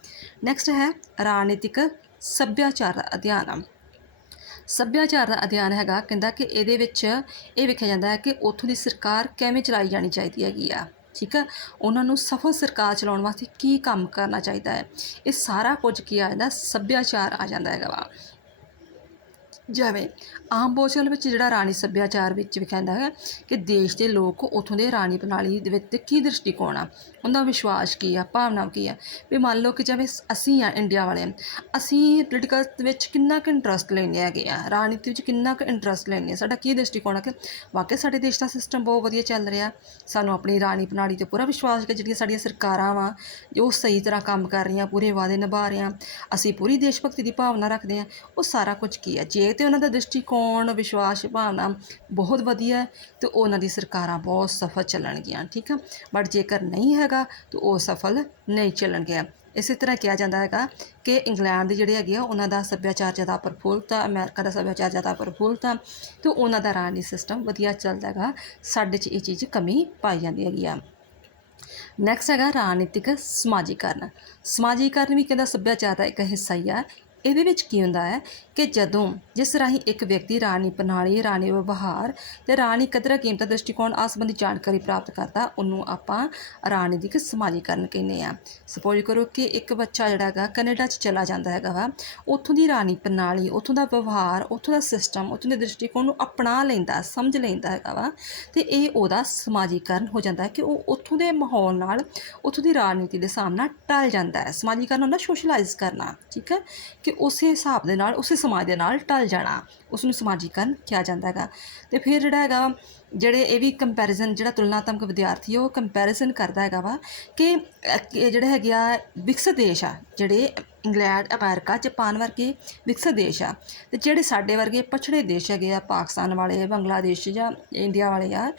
ਨੈਕਸਟ ਹੈ ਰਾਜਨੀਤਿਕ ਸੱਭਿਆਚਾਰ ਦਾ ਅਧਿਐਨ। ਸੱਭਿਆਚਾਰ ਦਾ ਅਧਿਐਨ ਹੈਗਾ, ਕਹਿੰਦਾ ਕਿ ਇਹਦੇ ਵਿੱਚ ਇਹ ਵੇਖਿਆ ਜਾਂਦਾ ਹੈ ਕਿ ਉੱਥੋਂ ਦੀ ਸਰਕਾਰ ਕਿਵੇਂ ਚਲਾਈ ਜਾਣੀ ਚਾਹੀਦੀ ਹੈਗੀ ਆ। ਠੀਕ ਹੈ, ਉਹਨਾਂ ਨੂੰ ਸਫਲ ਸਰਕਾਰ ਚਲਾਉਣ ਵਾਸਤੇ ਕੀ ਕੰਮ ਕਰਨਾ ਚਾਹੀਦਾ ਹੈ, ਇਹ ਸਾਰਾ ਕੁਝ ਕੀ ਆ ਜਾਂਦਾ, ਸੱਭਿਆਚਾਰ ਆ ਜਾਂਦਾ ਹੈਗਾ ਵਾ। ਜਿਵੇਂ ਆਮ ਬੋਲਚਾਲ ਵਿੱਚ ਜਿਹੜਾ ਰਾਣੀ ਸੱਭਿਆਚਾਰ ਵਿੱਚ ਵਿਖਾਉਂਦਾ ਹੈ ਕਿ ਦੇਸ਼ ਦੇ ਲੋਕ ਉੱਥੋਂ ਦੇ ਰਾਣੀ ਪ੍ਰਣਾਲੀ ਦੇ ਵਿੱਚ ਕੀ ਦ੍ਰਿਸ਼ਟੀਕੋਣ ਆ, ਉਹਦਾ ਵਿਸ਼ਵਾਸ ਕੀ ਆ, ਭਾਵਨਾ ਕੀ ਆ। ਵੀ ਮੰਨ ਲਓ ਕਿ ਜਿਵੇਂ ਅਸੀਂ ਆ ਇੰਡੀਆ ਵਾਲੇ, ਅਸੀਂ ਪੋਲੀਟੀਕਲ ਵਿੱਚ ਕਿੰਨਾ ਕੁ ਇੰਟਰਸਟ ਲੈਂਦੇ ਹੈਗੇ ਆ, ਰਾਜਨੀਤੀ ਵਿੱਚ ਕਿੰਨਾ ਕੁ ਇੰਟਰਸਟ ਲੈਂਦੇ ਹਾਂ, ਸਾਡਾ ਕੀ ਦ੍ਰਿਸ਼ਟੀਕੋਣ ਆ ਕਿ ਵਾਕਿਆ ਸਾਡੇ ਦੇਸ਼ ਦਾ ਸਿਸਟਮ ਬਹੁਤ ਵਧੀਆ ਚੱਲ ਰਿਹਾ, ਸਾਨੂੰ ਆਪਣੀ ਰਾਣੀ ਪ੍ਰਣਾਲੀ 'ਤੇ ਪੂਰਾ ਵਿਸ਼ਵਾਸ ਕਿ ਜਿਹੜੀਆਂ ਸਾਡੀਆਂ ਸਰਕਾਰਾਂ ਵਾ ਉਹ ਸਹੀ ਤਰ੍ਹਾਂ ਕੰਮ ਕਰ ਰਹੀਆਂ, ਪੂਰੇ ਵਾਅਦੇ ਨਿਭਾ ਰਹੀਆਂ, ਅਸੀਂ ਪੂਰੀ ਦੇਸ਼ ਭਗਤੀ ਦੀ ਭਾਵਨਾ ਰੱਖਦੇ ਹਾਂ। ਉਹ ਸਾਰਾ ਕੁਝ ਕੀ ਹੈ, ਜੇ ਤੇ ਉਹਨਾਂ ਦਾ ਦ੍ਰਿਸ਼ਟੀਕੋਣ ਵਿਸ਼ਵਾਸ ਭਾਵਨਾ ਬਹੁਤ ਵਧੀਆ ਤੇ ਉਹਨਾਂ ਦੀ ਸਰਕਾਰਾਂ ਬਹੁਤ ਸਫਲ ਚੱਲਣਗੀਆਂ। ਠੀਕ ਆ, ਬਟ ਜੇਕਰ ਨਹੀਂ ਹੈਗਾ ਤਾਂ ਉਹ ਸਫਲ ਨਹੀਂ ਚੱਲਣਗੇ। ਇਸੇ ਤਰ੍ਹਾਂ ਕਿਹਾ ਜਾਂਦਾ ਹੈਗਾ ਕਿ ਇੰਗਲੈਂਡ ਦੇ ਜਿਹੜੇ ਹੈਗੇ ਆ ਉਹਨਾਂ ਦਾ ਸੱਭਿਆਚਾਰ ਜ਼ਿਆਦਾ ਪ੍ਰਫੁੱਲਤ ਆ, ਅਮਰੀਕਾ ਦਾ ਸੱਭਿਆਚਾਰ ਜ਼ਿਆਦਾ ਪ੍ਰਫੁੱਲਤ ਆ ਅਤੇ ਉਹਨਾਂ ਦਾ ਰਾਜਨੀਤੀ ਸਿਸਟਮ ਵਧੀਆ ਚੱਲਦਾ ਹੈਗਾ। ਸਾਡੇ 'ਚ ਇਹ ਚੀਜ਼ ਕਮੀ ਪਾਈ ਜਾਂਦੀ ਹੈਗੀ ਆ। ਨੈਕਸਟ ਹੈਗਾ ਰਾਜਨੀਤਿਕ ਸਮਾਜੀਕਰਨ। ਸਮਾਜੀਕਰਨ ਵੀ ਕਹਿੰਦਾ ਸੱਭਿਆਚਾਰ ਦਾ ਇੱਕ ਹਿੱਸਾ ਹੀ ਆ। ਇਹਦੇ ਵਿੱਚ ਕੀ ਹੁੰਦਾ ਹੈ ਕਿ ਜਦੋਂ ਜਿਸ ਰਾਹੀਂ ਇੱਕ ਵਿਅਕਤੀ ਰਾਣੀ ਪ੍ਰਣਾਲੀ, ਰਾਣੀ ਵਿਵਹਾਰ ਅਤੇ ਰਾਣੀ ਕਦਰਾਂ ਕੀਮਤਾਂ ਦ੍ਰਿਸ਼ਟੀਕੋਣ ਆਦਿ ਸੰਬੰਧੀ ਜਾਣਕਾਰੀ ਪ੍ਰਾਪਤ ਕਰਦਾ, ਉਹਨੂੰ ਆਪਾਂ ਰਾਜਨੀਤਿਕ ਸਮਾਜੀਕਰਨ ਕਹਿੰਦੇ ਹਾਂ। ਸਪੋਜ਼ ਕਰੋ ਕਿ ਇੱਕ ਬੱਚਾ ਜਿਹੜਾ ਹੈਗਾ ਕੈਨੇਡਾ 'ਚ ਚਲਾ ਜਾਂਦਾ ਹੈਗਾ ਵਾ, ਉੱਥੋਂ ਦੀ ਰਾਣੀ ਪ੍ਰਣਾਲੀ, ਉੱਥੋਂ ਦਾ ਵਿਵਹਾਰ, ਉੱਥੋਂ ਦਾ ਸਿਸਟਮ, ਉੱਥੋਂ ਦੇ ਦ੍ਰਿਸ਼ਟੀਕੋਣ ਨੂੰ ਅਪਣਾ ਲੈਂਦਾ, ਸਮਝ ਲੈਂਦਾ ਹੈਗਾ ਵਾ ਅਤੇ ਇਹ ਉਹਦਾ ਸਮਾਜੀਕਰਨ ਹੋ ਜਾਂਦਾ ਹੈ ਕਿ ਉਹ ਉੱਥੋਂ ਦੇ ਮਾਹੌਲ ਨਾਲ, ਉੱਥੋਂ ਦੀ ਰਾਜਨੀਤੀ ਦੇ ਹਿਸਾਬ ਨਾਲ ਢਲ ਜਾਂਦਾ ਹੈ। ਸਮਾਜੀਕਰਨ ਹੁੰਦਾ ਸੋਸ਼ਲਾਈਜ਼ ਕਰਨਾ, ਠੀਕ ਹੈ, ਕਿ ਉਸੇ ਹਿਸਾਬ ਦੇ ਨਾਲ, ਉਸੇ ਸਮਾਜ ਦੇ ਨਾਲ ਢਲ ਜਾਣਾ, ਉਸ ਨੂੰ ਸਮਾਜੀਕਰਨ ਕਿਹਾ ਜਾਂਦਾ ਹੈਗਾ। ਅਤੇ ਫਿਰ ਜਿਹੜਾ ਹੈਗਾ ਜਿਹੜੇ ਇਹ ਵੀ ਕੰਪੈਰੀਜ਼ਨ, ਜਿਹੜਾ ਤੁਲਨਾਤਮਕ ਵਿਦਿਆਰਥੀ ਉਹ ਕੰਪੈਰੀਜ਼ਨ ਕਰਦਾ ਹੈਗਾ ਵਾ ਕਿ ਜਿਹੜੇ ਹੈਗੇ ਆ ਵਿਕਸਿਤ ਦੇਸ਼ ਆ, ਜਿਹੜੇ ਇੰਗਲੈਂਡ, ਅਮਰੀਕਾ, ਜਪਾਨ ਵਰਗੇ ਵਿਕਸਿਤ ਦੇਸ਼ ਆ, ਅਤੇ ਜਿਹੜੇ ਸਾਡੇ ਵਰਗੇ ਪਛੜੇ ਦੇਸ਼ ਹੈਗੇ ਆ, ਪਾਕਿਸਤਾਨ ਵਾਲੇ, ਬੰਗਲਾਦੇਸ਼ ਜਾਂ ਇੰਡੀਆ ਵਾਲੇ ਆ,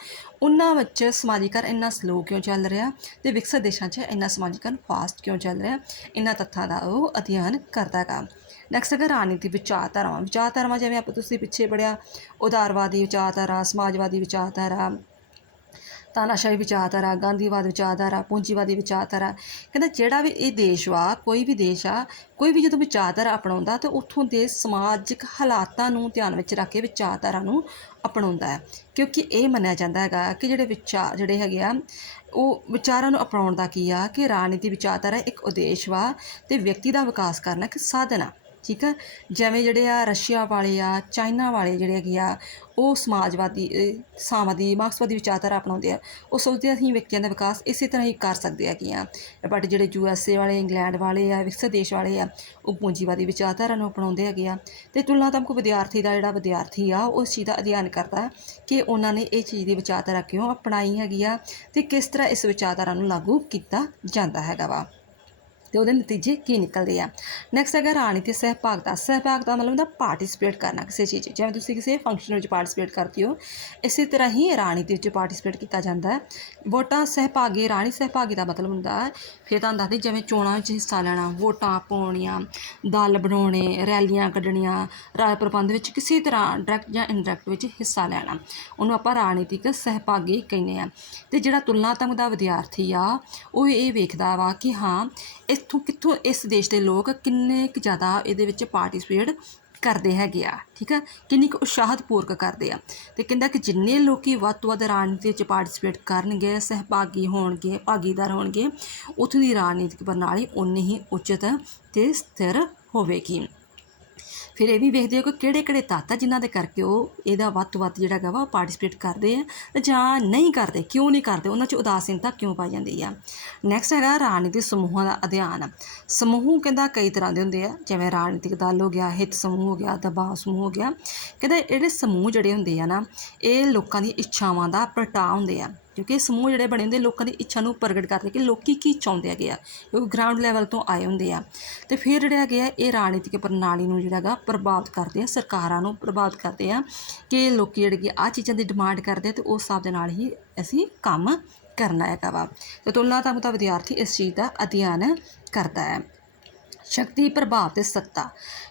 ਉਹਨਾਂ ਵਿੱਚ ਸਮਾਜੀਕਰਨ ਇੰਨਾ ਸਲੋ ਕਿਉਂ ਚੱਲ ਰਿਹਾ ਅਤੇ ਵਿਕਸਿਤ ਦੇਸ਼ਾਂ 'ਚ ਇੰਨਾ ਸਮਾਜੀਕਰਨ ਫਾਸਟ ਕਿਉਂ ਚੱਲ ਰਿਹਾ, ਇਹਨਾਂ ਤੱਥਾਂ ਦਾ ਉਹ ਅਧਿਐਨ ਕਰਦਾ ਹੈਗਾ। ਨੈਕਸਟ ਹੈਗਾ ਰਾਜਨੀਤੀ ਵਿਚਾਰਧਾਰਾਵਾਂ। ਵਿਚਾਰਧਾਰਾਵਾਂ ਜਿਵੇਂ ਆਪਾਂ ਤੁਸੀਂ ਪਿੱਛੇ ਪੜ੍ਹਿਆ, ਉਦਾਰਵਾਦੀ ਵਿਚਾਰਧਾਰਾ, ਸਮਾਜਵਾਦੀ ਵਿਚਾਰਧਾਰਾ, ਤਾਨਾਸ਼ਾਹੀ ਵਿਚਾਰਧਾਰਾ, ਗਾਂਧੀਵਾਦ ਵਿਚਾਰਧਾਰਾ, ਪੂੰਜੀਵਾਦੀ ਵਿਚਾਰਧਾਰਾ। ਕਹਿੰਦਾ ਜਿਹੜਾ ਵੀ ਇਹ ਦੇਸ਼ ਵਾ, ਕੋਈ ਵੀ ਦੇਸ਼ ਆ, ਕੋਈ ਵੀ ਜਦੋਂ ਵਿਚਾਰਧਾਰਾ ਅਪਣਾਉਂਦਾ ਤਾਂ ਉੱਥੋਂ ਦੇ ਸਮਾਜਿਕ ਹਾਲਾਤਾਂ ਨੂੰ ਧਿਆਨ ਵਿੱਚ ਰੱਖ ਕੇ ਵਿਚਾਰਧਾਰਾ ਨੂੰ ਅਪਣਾਉਂਦਾ ਹੈ, ਕਿਉਂਕਿ ਇਹ ਮੰਨਿਆ ਜਾਂਦਾ ਹੈਗਾ ਕਿ ਜਿਹੜੇ ਹੈਗੇ ਆ ਉਹ ਵਿਚਾਰਾਂ ਨੂੰ ਅਪਣਾਉਣ ਦਾ ਕੀ ਆ ਕਿ ਰਾਜਨੀਤੀ ਵਿਚਾਰਧਾਰਾ ਇੱਕ ਉਦੇਸ਼ ਵਾ ਅਤੇ ਵਿਅਕਤੀ ਦਾ ਵਿਕਾਸ ਕਰਨਾ ਇੱਕ ਸਾਧਨ ਆ। ਠੀਕ ਹੈ, ਜਿਵੇਂ ਜਿਹੜੇ ਆ ਰਸ਼ੀਆ ਵਾਲੇ ਆ, ਚਾਈਨਾ ਵਾਲੇ ਜਿਹੜੇ ਹੈਗੇ ਆ, ਉਹ ਸਮਾਜਵਾਦੀ, ਸਾਮਵਾਦੀ, ਮਾਰਕਸਵਾਦੀ ਵਿਚਾਰਧਾਰਾ ਅਪਣਾਉਂਦੇ ਆ। ਉਹ ਸੋਚਦੇ ਅਸੀਂ ਵਿਅਕਤੀਆਂ ਦਾ ਵਿਕਾਸ ਇਸੇ ਤਰ੍ਹਾਂ ਹੀ ਕਰ ਸਕਦੇ ਹੈਗੇ ਆ। ਬਟ ਜਿਹੜੇ USA ਵਾਲੇ, ਇੰਗਲੈਂਡ ਵਾਲੇ ਆ, ਵਿਕਸਿਤ ਦੇਸ਼ ਵਾਲੇ ਆ, ਉਹ ਪੂੰਜੀਵਾਦੀ ਵਿਚਾਰਧਾਰਾ ਨੂੰ ਅਪਣਾਉਂਦੇ ਹੈਗੇ ਆ। ਅਤੇ ਤੁਲਨਾਤਮਕ ਵਿਦਿਆਰਥੀ ਦਾ ਜਿਹੜਾ ਵਿਦਿਆਰਥੀ ਆ, ਉਸ ਚੀਜ਼ ਦਾ ਅਧਿਐਨ ਕਰਦਾ ਕਿ ਉਹਨਾਂ ਨੇ ਇਹ ਚੀਜ਼ ਦੀ ਵਿਚਾਰਧਾਰਾ ਕਿਉਂ ਅਪਣਾਈ ਹੈਗੀ ਆ ਅਤੇ ਕਿਸ ਤਰ੍ਹਾਂ ਇਸ ਵਿਚਾਰਧਾਰਾ ਨੂੰ ਲਾਗੂ ਕੀਤਾ ਜਾਂਦਾ ਹੈਗਾ ਵਾ ਅਤੇ ਉਹਦੇ ਨਤੀਜੇ ਕੀ ਨਿਕਲਦੇ ਆ। ਨੈਕਸਟ ਹੈਗਾ ਰਾਜਨੀਤੀ ਸਹਿਭਾਗਤਾ। ਸਹਿਭਾਗਤਾ ਮਤਲਬ ਹੁੰਦਾ ਪਾਰਟੀਸਪੇਟ ਕਰਨਾ ਕਿਸੇ ਚੀਜ਼ 'ਚ, ਜਿਵੇਂ ਤੁਸੀਂ ਕਿਸੇ ਫੰਕਸ਼ਨ ਵਿੱਚ ਪਾਰਟੀਸਪੇਟ ਕਰਦੇ ਹੋ, ਇਸੇ ਤਰ੍ਹਾਂ ਹੀ ਰਾਜਨੀਤੀ ਵਿੱਚ ਪਾਰਟੀਸਪੇਟ ਕੀਤਾ ਜਾਂਦਾ ਹੈ। ਵੋਟਾਂ ਸਹਿਭਾਗੀ, ਰਾਜਨੀਤੀ ਸਹਿਭਾਗੀ ਦਾ ਮਤਲਬ ਹੁੰਦਾ ਹੈ, ਫਿਰ ਤੁਹਾਨੂੰ ਦੱਸਦੀ, ਜਿਵੇਂ ਚੋਣਾਂ ਵਿੱਚ ਹਿੱਸਾ ਲੈਣਾ, ਵੋਟਾਂ ਪਾਉਣੀਆਂ, ਦਲ ਬਣਾਉਣੇ, ਰੈਲੀਆਂ ਕੱਢਣੀਆਂ, ਰਾਜ ਪ੍ਰਬੰਧ ਵਿੱਚ ਕਿਸੇ ਤਰ੍ਹਾਂ ਡਾਇਰੈਕਟ ਜਾਂ ਇਨਡਾਇਰੈਕਟ ਵਿੱਚ ਹਿੱਸਾ ਲੈਣਾ, ਉਹਨੂੰ ਆਪਾਂ ਰਾਜਨੀਤਿਕ ਸਹਿਭਾਗੀ ਕਹਿੰਦੇ ਹਾਂ। ਅਤੇ ਜਿਹੜਾ ਤੁਲਨਾਤਮਕ ਦਾ ਵਿਦਿਆਰਥੀ ਆ, ਉਹ ਇਹ ਵੇਖਦਾ ਵਾ ਕਿ ਹਾਂ ਇੱਥੋਂ ਕਿੱਥੋਂ ਇਸ ਦੇਸ਼ ਦੇ ਲੋਕ ਕਿੰਨੇ ਕੁ ਜ਼ਿਆਦਾ ਇਹਦੇ ਵਿੱਚ ਪਾਰਟੀਸਪੇਟ ਕਰਦੇ ਹੈਗੇ ਆ, ਠੀਕ ਆ, ਕਿੰਨੀ ਕੁ ਉਤਸ਼ਾਹਤਪੂਰਕ ਕਰਦੇ ਆ। ਅਤੇ ਕਹਿੰਦਾ ਕਿ ਜਿੰਨੇ ਲੋਕ ਵੱਧ ਤੋਂ ਵੱਧ ਰਾਜਨੀਤੀ ਵਿੱਚ ਪਾਰਟੀਸਪੇਟ ਕਰਨਗੇ, ਸਹਿਭਾਗੀ ਹੋਣਗੇ, ਭਾਗੀਦਾਰ ਹੋਣਗੇ, ਉੱਥੋਂ ਦੀ ਰਾਜਨੀਤਿਕ ਪ੍ਰਣਾਲੀ ਓਨੀ ਹੀ ਉਚਿਤ ਅਤੇ ਸਥਿਰ ਹੋਵੇਗੀ। ਫਿਰ ਇਹ ਵੀ ਵੇਖਦੇ ਹੋ ਕਿ ਕਿਹੜੇ ਕਿਹੜੇ ਤੱਤ ਆ ਜਿਨ੍ਹਾਂ ਦੇ ਕਰਕੇ ਉਹ ਇਹਦਾ ਵੱਧ ਤੋਂ ਵੱਧ ਜਿਹੜਾ ਹੈਗਾ ਵਾ ਪਾਰਟੀਸਪੇਟ ਕਰਦੇ ਆ ਜਾਂ ਨਹੀਂ ਕਰਦੇ, ਕਿਉਂ ਨਹੀਂ ਕਰਦੇ, ਉਹਨਾਂ 'ਚ ਉਦਾਸੀਨਤਾ ਕਿਉਂ ਪਾਈ ਜਾਂਦੀ ਆ। ਨੈਕਸਟ ਹੈਗਾ ਰਾਜਨੀਤਿਕ ਸਮੂਹਾਂ ਦਾ ਅਧਿਐਨ। ਸਮੂਹ ਕਹਿੰਦਾ ਕਈ ਤਰ੍ਹਾਂ ਦੇ ਹੁੰਦੇ ਆ, ਜਿਵੇਂ ਰਾਜਨੀਤਿਕ ਦਲ ਹੋ ਗਿਆ, ਹਿੱਤ ਸਮੂਹ ਹੋ ਗਿਆ, ਦਬਾਅ ਸਮੂਹ ਹੋ ਗਿਆ। ਕਹਿੰਦਾ ਜਿਹੜੇ ਸਮੂਹ ਜਿਹੜੇ ਹੁੰਦੇ ਆ ਨਾ, ਇਹ ਲੋਕਾਂ ਦੀਆਂ ਇੱਛਾਵਾਂ ਦਾ ਪ੍ਰਗਟਾਅ ਹੁੰਦੇ ਆ, ਕਿਉਂਕਿ ਸਮੂਹ ਜਿਹੜੇ ਬਣੇ ਹੁੰਦੇ ਲੋਕਾਂ ਦੀ ਇੱਛਾ ਨੂੰ ਪ੍ਰਗਟ ਕਰਦੇ ਕਿ ਲੋਕ ਕੀ ਚਾਹੁੰਦੇ ਹੈਗੇ ਆ, ਕਿਉਂਕਿ ਗਰਾਊਂਡ ਲੈਵਲ ਤੋਂ ਆਏ ਹੁੰਦੇ ਆ। ਅਤੇ ਫਿਰ ਜਿਹੜੇ ਹੈਗੇ ਆ ਇਹ ਰਾਜਨੀਤਿਕ ਪ੍ਰਣਾਲੀ ਨੂੰ ਜਿਹੜਾ ਹੈਗਾ ਪ੍ਰਭਾਵਿਤ ਕਰਦੇ ਆ, ਸਰਕਾਰਾਂ ਨੂੰ ਪ੍ਰਭਾਵਿਤ ਕਰਦੇ ਆ ਕਿ ਲੋਕ ਜਿਹੜੇ ਕਿ ਆਹ ਚੀਜ਼ਾਂ ਦੀ ਡਿਮਾਂਡ ਕਰਦੇ ਆ ਅਤੇ ਉਸ ਹਿਸਾਬ ਦੇ ਨਾਲ ਹੀ ਅਸੀਂ ਕੰਮ ਕਰਨਾ ਹੈਗਾ ਵਾ। ਅਤੇ ਤੁਲਨਾਤਮਕ ਵਿਦਿਆਰਥੀ ਇਸ ਚੀਜ਼ ਦਾ ਅਧਿਐਨ ਕਰਦਾ ਹੈ। ਸ਼ਕਤੀ, ਪ੍ਰਭਾਵ ਅਤੇ ਸੱਤਾ।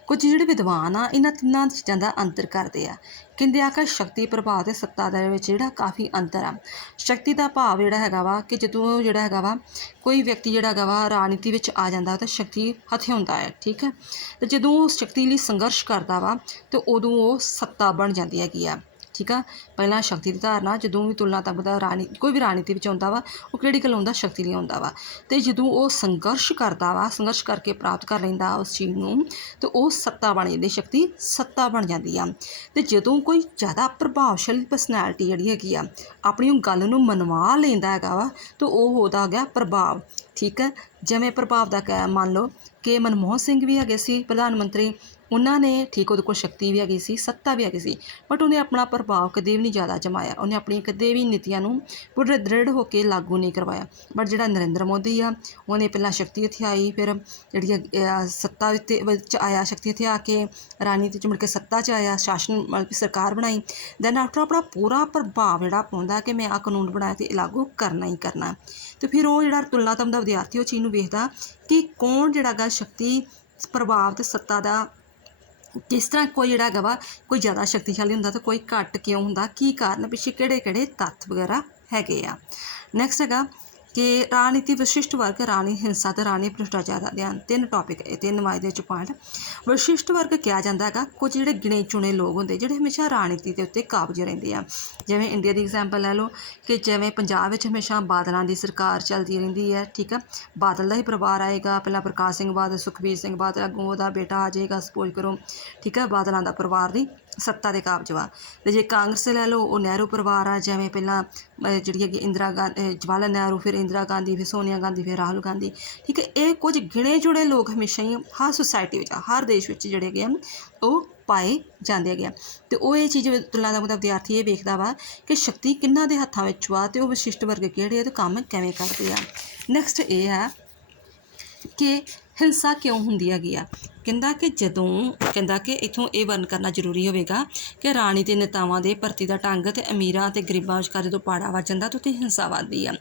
ਕੁਝ ਜਿਹੜੇ ਵਿਦਵਾਨ ਆ ਇਹਨਾਂ ਤਿੰਨਾਂ ਚੀਜ਼ਾਂ ਦਾ ਅੰਤਰ ਕਰਦੇ ਆ। ਕਹਿੰਦੇ ਆ ਕਿ ਸ਼ਕਤੀ, ਪ੍ਰਭਾਵ ਅਤੇ ਸੱਤਾ ਦੇ ਵਿੱਚ ਜਿਹੜਾ ਕਾਫੀ ਅੰਤਰ ਆ। ਸ਼ਕਤੀ ਦਾ ਭਾਵ ਜਿਹੜਾ ਹੈਗਾ ਵਾ ਕਿ ਜਦੋਂ ਜਿਹੜਾ ਹੈਗਾ ਵਾ ਕੋਈ ਵਿਅਕਤੀ ਜਿਹੜਾ ਹੈਗਾ ਵਾ ਰਾਜਨੀਤੀ ਵਿੱਚ ਆ ਜਾਂਦਾ ਤਾਂ ਸ਼ਕਤੀ ਹਥਿਆਉਂਦਾ ਹੈ, ਠੀਕ ਹੈ, ਅਤੇ ਜਦੋਂ ਉਹ ਸ਼ਕਤੀ ਲਈ ਸੰਘਰਸ਼ ਕਰਦਾ ਵਾ ਅਤੇ ਉਦੋਂ ਉਹ ਸੱਤਾ ਬਣ ਜਾਂਦੀ ਹੈਗੀ ਆ, ਠੀਕ ਆ। ਪਹਿਲਾਂ ਸ਼ਕਤੀ ਦੀ ਧਾਰਨਾ, ਜਦੋਂ ਵੀ ਤੁਲਨਾਤਮਕ ਦਾ ਕੋਈ ਵੀ ਰਾਜਨੀਤੀ ਵਿੱਚ ਆਉਂਦਾ ਵਾ ਉਹ ਕਿਹੜੀ ਗੱਲ ਆਉਂਦਾ, ਸ਼ਕਤੀ ਲਈ ਆਉਂਦਾ ਵਾ। ਅਤੇ ਜਦੋਂ ਉਹ ਸੰਘਰਸ਼ ਕਰਦਾ ਵਾ, ਸੰਘਰਸ਼ ਕਰਕੇ ਪ੍ਰਾਪਤ ਕਰ ਲੈਂਦਾ ਉਸ ਚੀਜ਼ ਨੂੰ, ਅਤੇ ਉਹ ਸੱਤਾ ਬਣ ਜਾਂਦੀ, ਸ਼ਕਤੀ ਸੱਤਾ ਬਣ ਜਾਂਦੀ ਆ। ਅਤੇ ਜਦੋਂ ਕੋਈ ਜ਼ਿਆਦਾ ਪ੍ਰਭਾਵਸ਼ਾਲੀ ਪਰਸਨੈਲਿਟੀ ਜਿਹੜੀ ਹੈਗੀ ਆ ਆਪਣੀ ਉਹ ਗੱਲ ਨੂੰ ਮਨਵਾ ਲੈਂਦਾ ਹੈਗਾ ਵਾ, ਤਾਂ ਉਹ ਉਹਦਾ ਹੋ ਗਿਆ ਪ੍ਰਭਾਵ। ठीक है। जिवें प्रभाव का कै मान लो कि मनमोहन सिंह भी है सी प्रधानमंत्री, उन्होंने ठीक उहदे कोल शक्ति भी हैगी सी, सत्ता भी हैगी सी, बट उन्हें अपना प्रभाव कदे भी नहीं ज़्यादा जमाया, उन्हें अपनी कदे भी नीतियां नूं पूरे दृढ़ होकर लागू नहीं करवाया। बट जिहड़ा नरेंद्र मोदी आ उन्हें पहला शक्ति हथियाई, फिर जिहड़ी सत्ता विच आया, शक्ति हथिया के राजनीति च मुड़ के सत्ता च आया, शासन मतलब कि सरकार बनाई, दैन आफ्टर अपना पूरा प्रभाव जिहड़ा पाउंदा कि मैं आ कानून बनाया तो लागू करना ही करना। तो फिर वो जिहड़ा तुलनात्मक दा विद्यार्थी वो चीज़ नूं वेखदा कि कौन जिहड़ा गा शक्ति प्रभाव ते सत्ता दा किस तरह कोई जिहड़ा हैगा वा कोई ज़्यादा शक्तिशाली हुंदा तो कोई घट क्यों हुंदा, की कारण पिछे किहड़े तत्थ वगैरह हैगे आ। नैक्सट हैगा कि राजनीति विशिष्ट वर्ग, राणी हिंसा ते राणी भ्रष्टाचार का अध्ययन, 3 टॉपिक 3 वायदे च पॉइंट। विशिष्ट वर्ग क्या जाता है कुछ जिहड़े गिणे चुने लोग होंगे जिहड़े हमेशा राजनीति के उत्ते काबज रहिंदे आ। जिवें इंडिया की एग्जाम्पल लै लो कि जिवें पंजाब विच हमेशा बादलों की सरकार चलती रहिंदी है, ठीक है, बादल का ही परिवार आएगा, पहला प्रकाश सिंह बादल, सुखबीर सिंह बादल, अगों उहदा बेटा आ जाएगा सपोज करो, ठीक है, बादलों का परिवार की सत्ता के काबज वा। तो जे कांग्रेस लै लो वो नेहरू परिवार आ, जिवें पहला जिहड़ी इंदिरा गांधी, जवाहरलाल नेहरू, फिर इंदिरा गांधी, फिर सोनिया गांधी, फिर राहुल गांधी, ठीक है, ये कुछ गिणे चुने लोग हमेशा ही हर सोसाइटी में हर देश में जिहड़े गए वो पाए जाते हैं। तो वो ये चीज़ तुलनात्मक विद्यार्थी ये वेखदा वा कि शक्ति किन्हां दे हत्थां विच वा ते वो विशिष्ट वर्ग किहड़े आ ते काम किवें करदे आ। नैक्सट ये है कि हिंसा क्यों होंदी हैगी आ, कहता कि जदों कहता कि इत्थों ये वर्ण करना जरूरी होगा कि राजनीति नेतावां दे भर्ती का ढंग ते अमीरां ते गरीबां विचकार जो पाड़ा वज जाता तो उत्थे हिंसा वधदी है।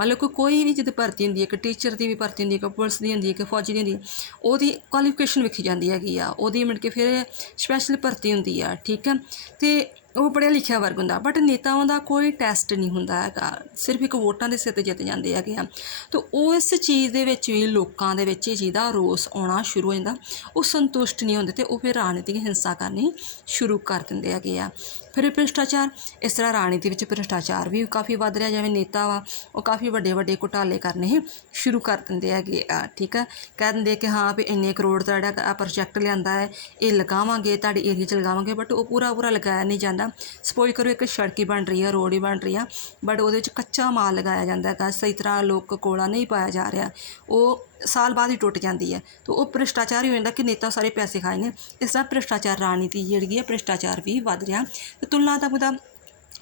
मतलब कोई भी जो भर्ती होंदी है, एक टीचर की भी भर्ती होंदी है, एक पुलिस की होंदी है, एक फौजी की होंदी है, ਉਹਦੀ क्वालिफिकेशन वेखी जाती हैगी आ, ਉਹਦੀ मिल के फिर स्पैशल भर्ती होंदी है, ठीक है, तो वो पढ़िया लिखिया वर्ग होंदा। बट नेताओं का कोई टैसट नहीं होंदा हैगा, सिर्फ एक वोटां के सिर ते जित जाते हैं। तो उस चीज़ दे विच भी लोकां दे विच इह चीज़ दा रोस आउणा शुरू हो जाता, वो संतुष्ट नहीं होंदे तो वो फिर राजनीतिक हिंसा करनी शुरू कर दिंदे हैगे आ। फिर भ्रष्टाचार, इस तरह राजनीति में भ्रष्टाचार भी काफ़ी वध रहा, जिवें नेता वा वो काफ़ी वड्डे घोटाले करने शुरू कर दिंदे हैगे आ, ठीक है, कह दिंदे कि हाँ भी इन्ने करोड़ का जिहड़ा प्रोजैक्ट लिआंदा है ये लगावांगे तुहाडे एरिया च लगावांगे, बट वो पूरा लगाया नहीं जाता। सपोज करो एक सड़क ही बन रही है, रोड ही बन रही है, बट वो कच्चा माल लगाया जाता है, सही तरह लोग कोला नहीं पाया जा रहा, वो साल बाद ही टुट जाती है, तो वो भ्रष्टाचार ही हो जाता कि नेता सारे पैसे खाए ने। इस तरह भ्रष्टाचार राजनीति जी है भ्रष्टाचार भी वध रहा। तो तुलनात्मक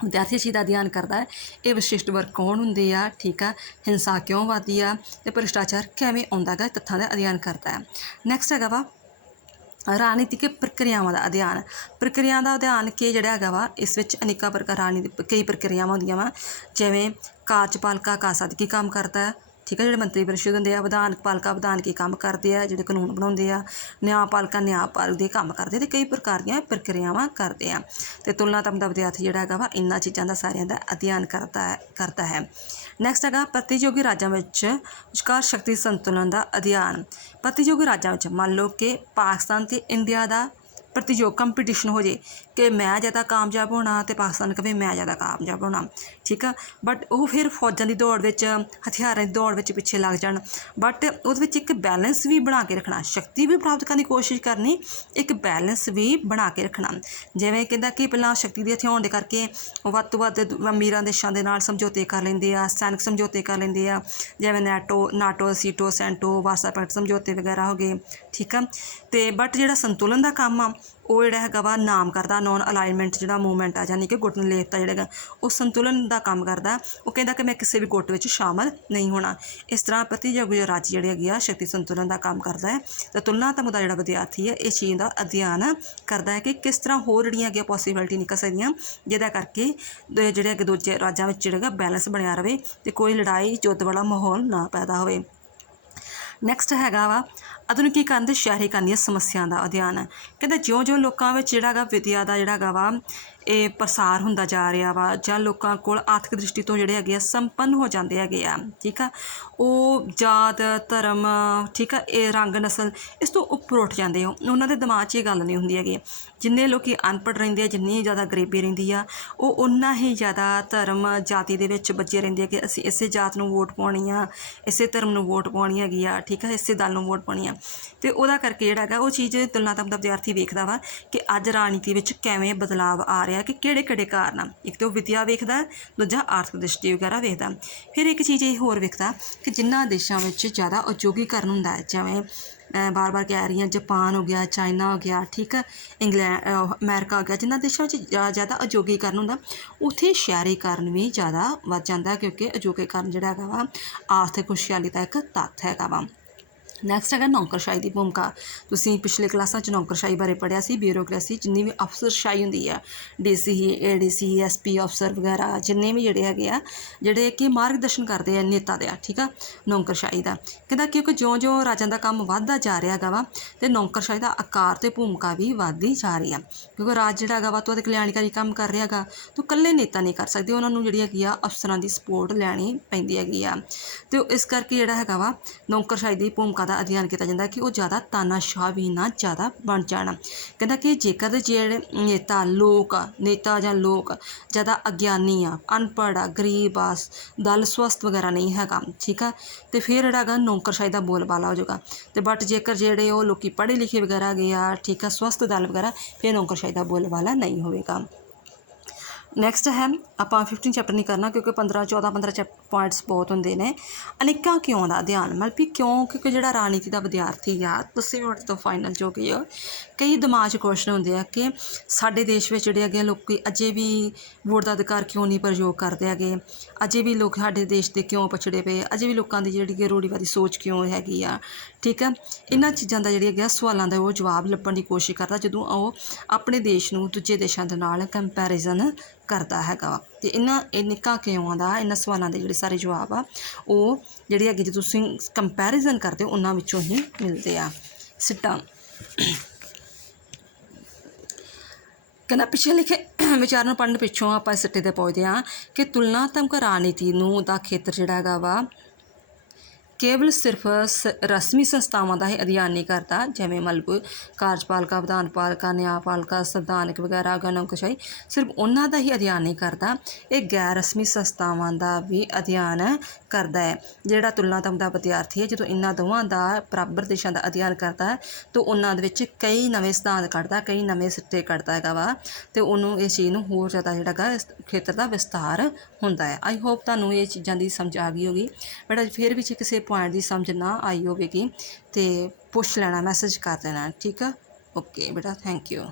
विद्यार्थी चीज़ का अध्ययन करता है ये विशिष्ट वर्ग कौन होंगे आ, ठीक है, हिंसा क्यों वधदी आ ते भ्रष्टाचार किवें आउंदा गा, तत्थां का अध्ययन करता है। नैक्सट हैगा वा राजनीतिक प्रक्रियावां का अध्ययन। प्रक्रिया का अध्ययन कि जिहड़ा हैगा वा इस विच अनेकां प्रकार राजनीतिक कई प्रक्रियावां होंदियां वा, जिवें कार्यपालिका कासादगी काम करता है, ठीक है, जिहड़े मंत्री परिषद होंदे आ, विधानपालिका विधानकी काम करते हैं, जिहड़े कानून बनाउंदे आ, न्यायपालिका न्यायपालिक दे काम करते हैं, कई प्रकार दी प्रक्रियावां करते हैं। तो तुलनात्मक दा विद्यार्थी जिहड़ा हैगा वा इन्हां चीज़ां दा सारियां दा अध्ययन करता है। नैक्सट हैगा प्रतियोगी राज्यां विचकार शक्ति संतुलन का अध्ययन। प्रतियोगी राज्यां विच मान लो कि पाकिस्तान ते इंडिया का प्रतियोग कंपीटिशन हो जाए कि मैं ज़्यादा कामयाब होना तो पाकिस्तान कभी मैं ज़्यादा कामयाब होना, ठीक है, बट वो फिर फौजां की दौड़ विच हथियारों की दौड़ विच पिछे लग जान, बट उहदे विच एक बैलेंस भी बना के रखना, शक्ति भी प्राप्त करने की कोशिश करनी, एक बैलेंस भी बना के रखना। जिवें कहंदा कि पहला शक्ति दे हथियार होने करके वध तो वध अमीरां देशां दे नाल समझौते कर लैंदे आ, सैनिक समझौते कर लैंदे आ, जिवें नाटो सीटो सेंटो वारसा पैक्ट समझौते वगैरह हो गए, ठीक है, तो बट जिहड़ा संतुलन का काम आ वो जिहड़ा हैगा वा नाम करदा नॉन अलाइनमेंट जिहड़ा मूवमेंट आ, यानी कि गुट नलेपता जिहड़ा वो संतुलन का काम करदा, वो कहंदा कि मैं किसी भी गुट विच शामिल नहीं होना। इस तरह प्रतियोगी राज्य जिहड़े हैगे आ शक्ति संतुलन का काम करदा है। तो तुलनात्मक दा जिहड़ा विद्यार्थी है इस चीज़ का अध्ययन करदा है कि किस तरह होर जिहड़ियां हैगियां पॉसीबिलिटी निकल सकदियां जिहदा करके जिहड़े अगे दूजे राज्यां विच जिहड़ा बैलेंस बनिया रहे तो कोई लड़ाई युद्ध वाला माहौल ना पैदा होवे। नैक्सट हैगा वा आधुनिकीकरण ते शहरीकरण दी समस्यावां दा अध्ययन। कहते ज्यों ज्यों लोकां विच जिहड़ा गा विद्या दा जिहड़ा गा वा ये प्रसार होंदा जा रहा वा जां लोकां कोल आर्थिक दृष्टि तो जिहड़े हैगे आ संपन्न हो जाते हैगे आ, ठीक है, वो जात धर्म, ठीक है, ये रंग नस्ल इस तो उपर उठ जाते हो, उन्होंने दे दिमाग 'च ये गल नहीं होंदी हैगी। जिन्ने लोग अनपढ़ रहिंदे आ, जिन्नी ज़्यादा गरीबी रहिंदी आ, वो उन्ना ही ज़्यादा धर्म जाति दे विच बज्झे रहिंदे आ कि असीं इसे जात नूं वोट पाउणी आ, इसे धर्म नूं वोट पाउणी हैगी आ, ठीक है, इसे दल नूं वोट पाउणी आ। तो उहदा करके जिहड़ा हैगा वो चीज़ तुलनात्मक दा विद्यार्थी वेखदा वा कि अज राजनीति विच किवें बदलाव आ रहा ਆ ਕਿ ਕਿਹੜੇ ਕਾਰਨ ਆ। ਇੱਕ ਤਾਂ ਉਹ ਵਿਦਿਆ ਵੇਖਦਾ, ਦੂਜਾ ਆਰਥਿਕ ਦ੍ਰਿਸ਼ਟੀ ਵਗੈਰਾ ਵੇਖਦਾ। ਫਿਰ ਇੱਕ ਚੀਜ਼ ਇਹ ਹੋਰ ਵੇਖਦਾ ਕਿ ਜਿਨ੍ਹਾਂ ਦੇਸ਼ਾਂ ਵਿੱਚ ਜ਼ਿਆਦਾ ਉਦਯੋਗੀਕਰਨ ਹੁੰਦਾ ਹੈ, ਜਿਵੇਂ ਬਾਰ ਕਹਿ ਰਹੀ ਹਾਂ, ਜਾਪਾਨ ਹੋ ਗਿਆ, ਚਾਈਨਾ ਹੋ ਗਿਆ, ਠੀਕ ਹੈ, ਇੰਗਲੈਂਡ, ਅਮਰੀਕਾ ਹੋ ਗਿਆ, ਜਿਨ੍ਹਾਂ ਦੇਸ਼ਾਂ ਵਿੱਚ ਜ਼ਿਆਦਾ ਉਦਯੋਗੀਕਰਨ ਹੁੰਦਾ ਉੱਥੇ ਸ਼ਹਿਰੀਕਰਨ ਵੀ ਜ਼ਿਆਦਾ ਵੱਧ ਜਾਂਦਾ, ਕਿਉਂਕਿ ਉਦਯੋਗੀਕਰਨ ਜਿਹੜਾ ਹੈਗਾ ਵਾ ਆਰਥਿਕ ਖੁਸ਼ਹਾਲੀ ਦਾ ਇੱਕ ਤੱਤ ਹੈਗਾ ਵਾ। ਨੈਕਸਟ ਹੈਗਾ ਨੌਕਰਸ਼ਾਹੀ ਦੀ ਭੂਮਿਕਾ। ਤੁਸੀਂ ਪਿਛਲੇ ਕਲਾਸਾਂ 'ਚ ਨੌਕਰਸ਼ਾਹੀ ਬਾਰੇ ਪੜ੍ਹਿਆ ਸੀ। ਬਿਊਰੋਕਰੇਸੀ, ਜਿੰਨੀ ਵੀ ਅਫਸਰਸ਼ਾਹੀ ਹੁੰਦੀ ਆ, DC, ADC, SP ਅਫਸਰ ਵਗੈਰਾ, ਜਿੰਨੇ ਵੀ ਜਿਹੜੇ ਹੈਗੇ ਆ, ਜਿਹੜੇ ਕਿ ਮਾਰਗਦਰਸ਼ਨ ਕਰਦੇ ਆ ਨੇਤਾ ਦੇ, ਠੀਕ ਆ, ਨੌਕਰਸ਼ਾਹੀ ਦਾ। ਕਹਿੰਦਾ ਕਿਉਂਕਿ ਜਿਉਂ ਰਾਜਾਂ ਦਾ ਕੰਮ ਵੱਧਦਾ ਜਾ ਰਿਹਾ ਹੈਗਾ ਵਾ ਅਤੇ ਨੌਕਰਸ਼ਾਹੀ ਦਾ ਆਕਾਰ ਅਤੇ ਭੂਮਿਕਾ ਵੀ ਵੱਧਦੀ ਜਾ ਰਹੀ ਆ, ਕਿਉਂਕਿ ਰਾਜ ਜਿਹੜਾ ਹੈਗਾ ਵਾ ਤੁਹਾਡੇ ਕਲਿਆਣਕਾਰੀ ਕੰਮ ਕਰ ਰਿਹਾ ਹੈਗਾ, ਤਾਂ ਇਕੱਲੇ ਨੇਤਾ ਨਹੀਂ ਕਰ ਸਕਦੇ, ਉਹਨਾਂ ਨੂੰ ਜਿਹੜੀ ਹੈਗੀ ਆ ਅਫਸਰਾਂ ਦੀ ਸਪੋਰਟ ਲੈਣੀ ਪੈਂਦੀ ਹੈਗੀ ਆ। ਅਤੇ ਇਸ ਕਰਕੇ ਜਿਹੜਾ ਹੈਗਾ ਵਾ ਨੌਕਰਸ਼ਾਹੀ ਦੀ ਭੂਮਿਕਾ ਦਾ ਅਧਿਐਨ ਕੀਤਾ ਜਾਂਦਾ ਕਿ ਉਹ ਜ਼ਿਆਦਾ ਤਾਨਾਸ਼ਾਹ ਵੀ ਨਾ ਜ਼ਿਆਦਾ ਬਣ ਜਾਣ। ਕਹਿੰਦਾ ਕਿ ਜੇਕਰ ਜਿਹੜੇ ਨੇਤਾ ਜਾਂ ਲੋਕ ਜ਼ਿਆਦਾ ਅਗਿਆਨੀ ਆ, ਅਨਪੜ੍ਹ ਆ, ਗਰੀਬ ਆ, ਦਲ ਸਵਸਥ ਵਗੈਰਾ ਨਹੀਂ ਹੈਗਾ, ਠੀਕ ਆ, ਅਤੇ ਫਿਰ ਜਿਹੜਾ ਹੈਗਾ ਨੌਕਰਸ਼ਾਹੀ ਦਾ ਬੋਲਬਾਲਾ ਹੋ ਜਾਊਗਾ। ਅਤੇ ਬਟ ਜੇਕਰ ਜਿਹੜੇ ਉਹ ਲੋਕ ਪੜ੍ਹੇ ਲਿਖੇ ਵਗੈਰਾ ਹੈਗੇ ਆ, ਠੀਕ ਆ, ਸਵਸਥ ਦਲ ਵਗੈਰਾ, ਫਿਰ ਨੌਕਰਸ਼ਾਹੀ ਦਾ ਬੋਲਬਾਲਾ ਨਹੀਂ ਹੋਵੇਗਾ। ਨੈਕਸਟ ਹੈ, ਆਪਾਂ 15 ਚੈਪਟਰ ਨਹੀਂ ਕਰਨਾ ਕਿਉਂਕਿ 15 ਪੁਆਇੰਟਸ ਬਹੁਤ ਹੁੰਦੇ ਨੇ। ਅਨੇਕਾਂ ਕਿਉਂ ਦਾ ਅਧਿਐਨ, ਮਤਲਬ ਵੀ ਕਿਉਂ, ਕਿਉਂਕਿ ਜਿਹੜਾ ਰਾਜਨੀਤੀ ਦਾ ਵਿਦਿਆਰਥੀ ਆ 10ਵੀਂ ਮਿੰਟ ਤੋਂ ਫਾਈਨਲ ਜੋ ਕਿ ਆ, ਕਈ ਦਿਮਾਗ 'ਚ ਕੁਐਸਚਨ ਹੁੰਦੇ ਆ ਕਿ ਸਾਡੇ ਦੇਸ਼ ਵਿੱਚ ਜਿਹੜੇ ਹੈਗੇ ਲੋਕ ਅਜੇ ਵੀ ਵੋਟ ਦਾ ਅਧਿਕਾਰ ਕਿਉਂ ਨਹੀਂ ਪ੍ਰਯੋਗ ਕਰਦੇ ਹੈਗੇ, ਅਜੇ ਵੀ ਲੋਕ ਸਾਡੇ ਦੇਸ਼ ਦੇ ਕਿਉਂ ਪਛੜੇ ਪਏ, ਅਜੇ ਵੀ ਲੋਕਾਂ ਦੀ ਜਿਹੜੀ ਕਿ ਰੂੜੀਵਾਦੀ ਸੋਚ ਕਿਉਂ ਹੈਗੀ ਆ, ਠੀਕ ਹੈ। ਇਹਨਾਂ ਚੀਜ਼ਾਂ ਦਾ ਜਿਹੜੀ ਹੈਗਾ ਸਵਾਲਾਂ ਦਾ ਉਹ ਜਵਾਬ ਲੱਭਣ ਦੀ ਕੋਸ਼ਿਸ਼ ਕਰਦਾ ਜਦੋਂ ਉਹ ਆਪਣੇ ਦੇਸ਼ ਨੂੰ ਦੂਜੇ ਦੇਸ਼ਾਂ ਦੇ ਨਾਲ ਕੰਪੈਰੀਜ਼ਨ ਕਰਦਾ ਹੈਗਾ ਵਾ। ਅਤੇ ਇਹਨਾਂ ਕਿਉਂ ਦਾ, ਇਹਨਾਂ ਸਵਾਲਾਂ ਦੇ ਜਿਹੜੇ ਸਾਰੇ ਜਵਾਬ ਆ ਉਹ ਜਿਹੜੇ ਹੈਗੇ ਜੇ ਤੁਸੀਂ ਕੰਪੈਰੀਜ਼ਨ ਕਰਦੇ ਹੋ ਉਹਨਾਂ ਵਿੱਚੋਂ ਹੀ ਮਿਲਦੇ ਆ। ਸਿੱਟਾਂ, ਕਹਿੰਦਾ ਪਿੱਛੇ ਲਿਖੇ ਵਿਚਾਰ ਨੂੰ ਪੜ੍ਹਨ ਪਿੱਛੋਂ ਆਪਾਂ ਇਸ ਸਿੱਟੇ 'ਤੇ ਪਹੁੰਚਦੇ ਹਾਂ ਕਿ ਤੁਲਨਾਤਮਕ ਰਾਜਨੀਤੀ ਨੂੰ ਦਾ ਖੇਤਰ ਜਿਹੜਾ ਹੈਗਾ ਵਾ ਕੇਵਲ ਸਿਰਫ ਰਸਮੀ ਸੰਸਥਾਵਾਂ ਦਾ ਹੀ ਅਧਿਐਨ ਨਹੀਂ ਕਰਦਾ, ਜਿਵੇਂ ਮਤਲਬ ਕਾਰਜਪਾਲਿਕਾ, ਵਿਧਾਨਪਾਲਿਕਾ, ਨਿਆਂਪਾਲਿਕਾ, ਸੰਵਿਧਾਨਕ ਵਗੈਰਾ, ਨੌਕਰਸ਼ਾਹੀ, ਸਿਰਫ ਉਹਨਾਂ ਦਾ ਹੀ ਅਧਿਐਨ ਨਹੀਂ ਕਰਦਾ, ਇਹ ਗੈਰ ਰਸਮੀ ਸੰਸਥਾਵਾਂ ਦਾ ਵੀ ਅਧਿਐਨ ਕਰਦਾ ਹੈ। ਜਿਹੜਾ ਤੁਲਨਾਤਮਕ ਦਾ ਵਿਦਿਆਰਥੀ ਹੈ, ਜਦੋਂ ਇਹਨਾਂ ਦੋਵਾਂ ਦਾ ਬਰਾਬਰ ਦੇਸ਼ਾਂ ਦਾ ਅਧਿਐਨ ਕਰਦਾ ਹੈ ਤਾਂ ਉਹਨਾਂ ਦੇ ਵਿੱਚ ਕਈ ਨਵੇਂ ਸਿਧਾਂਤ ਕੱਢਦਾ, ਕਈ ਨਵੇਂ ਸਿੱਟੇ ਕੱਢਦਾ ਹੈਗਾ ਵਾ, ਅਤੇ ਉਹਨੂੰ ਇਸ ਚੀਜ਼ ਨੂੰ ਹੋਰ ਜ਼ਿਆਦਾ ਜਿਹੜਾ ਹੈਗਾ ਇਸ ਖੇਤਰ ਦਾ ਵਿਸਤਾਰ ਹੁੰਦਾ ਹੈ। ਆਈ ਹੋਪ ਤੁਹਾਨੂੰ ਇਹ ਚੀਜ਼ਾਂ ਦੀ ਸਮਝ ਆ ਗਈ ਹੋਗੀ, ਬਟ ਫਿਰ ਵੀ ਜੇ ਕਿਸੇ ਪੁਆਇੰਟ ਦੀ ਸਮਝ ਨਾ ਆਈ ਹੋਵੇਗੀ ਅਤੇ ਪੁੱਛ ਲੈਣਾ, ਮੈਸੇਜ ਕਰ ਦੇਣਾ, ਠੀਕ ਆ। ਓਕੇ ਬੇਟਾ, ਥੈਂਕ ਯੂ।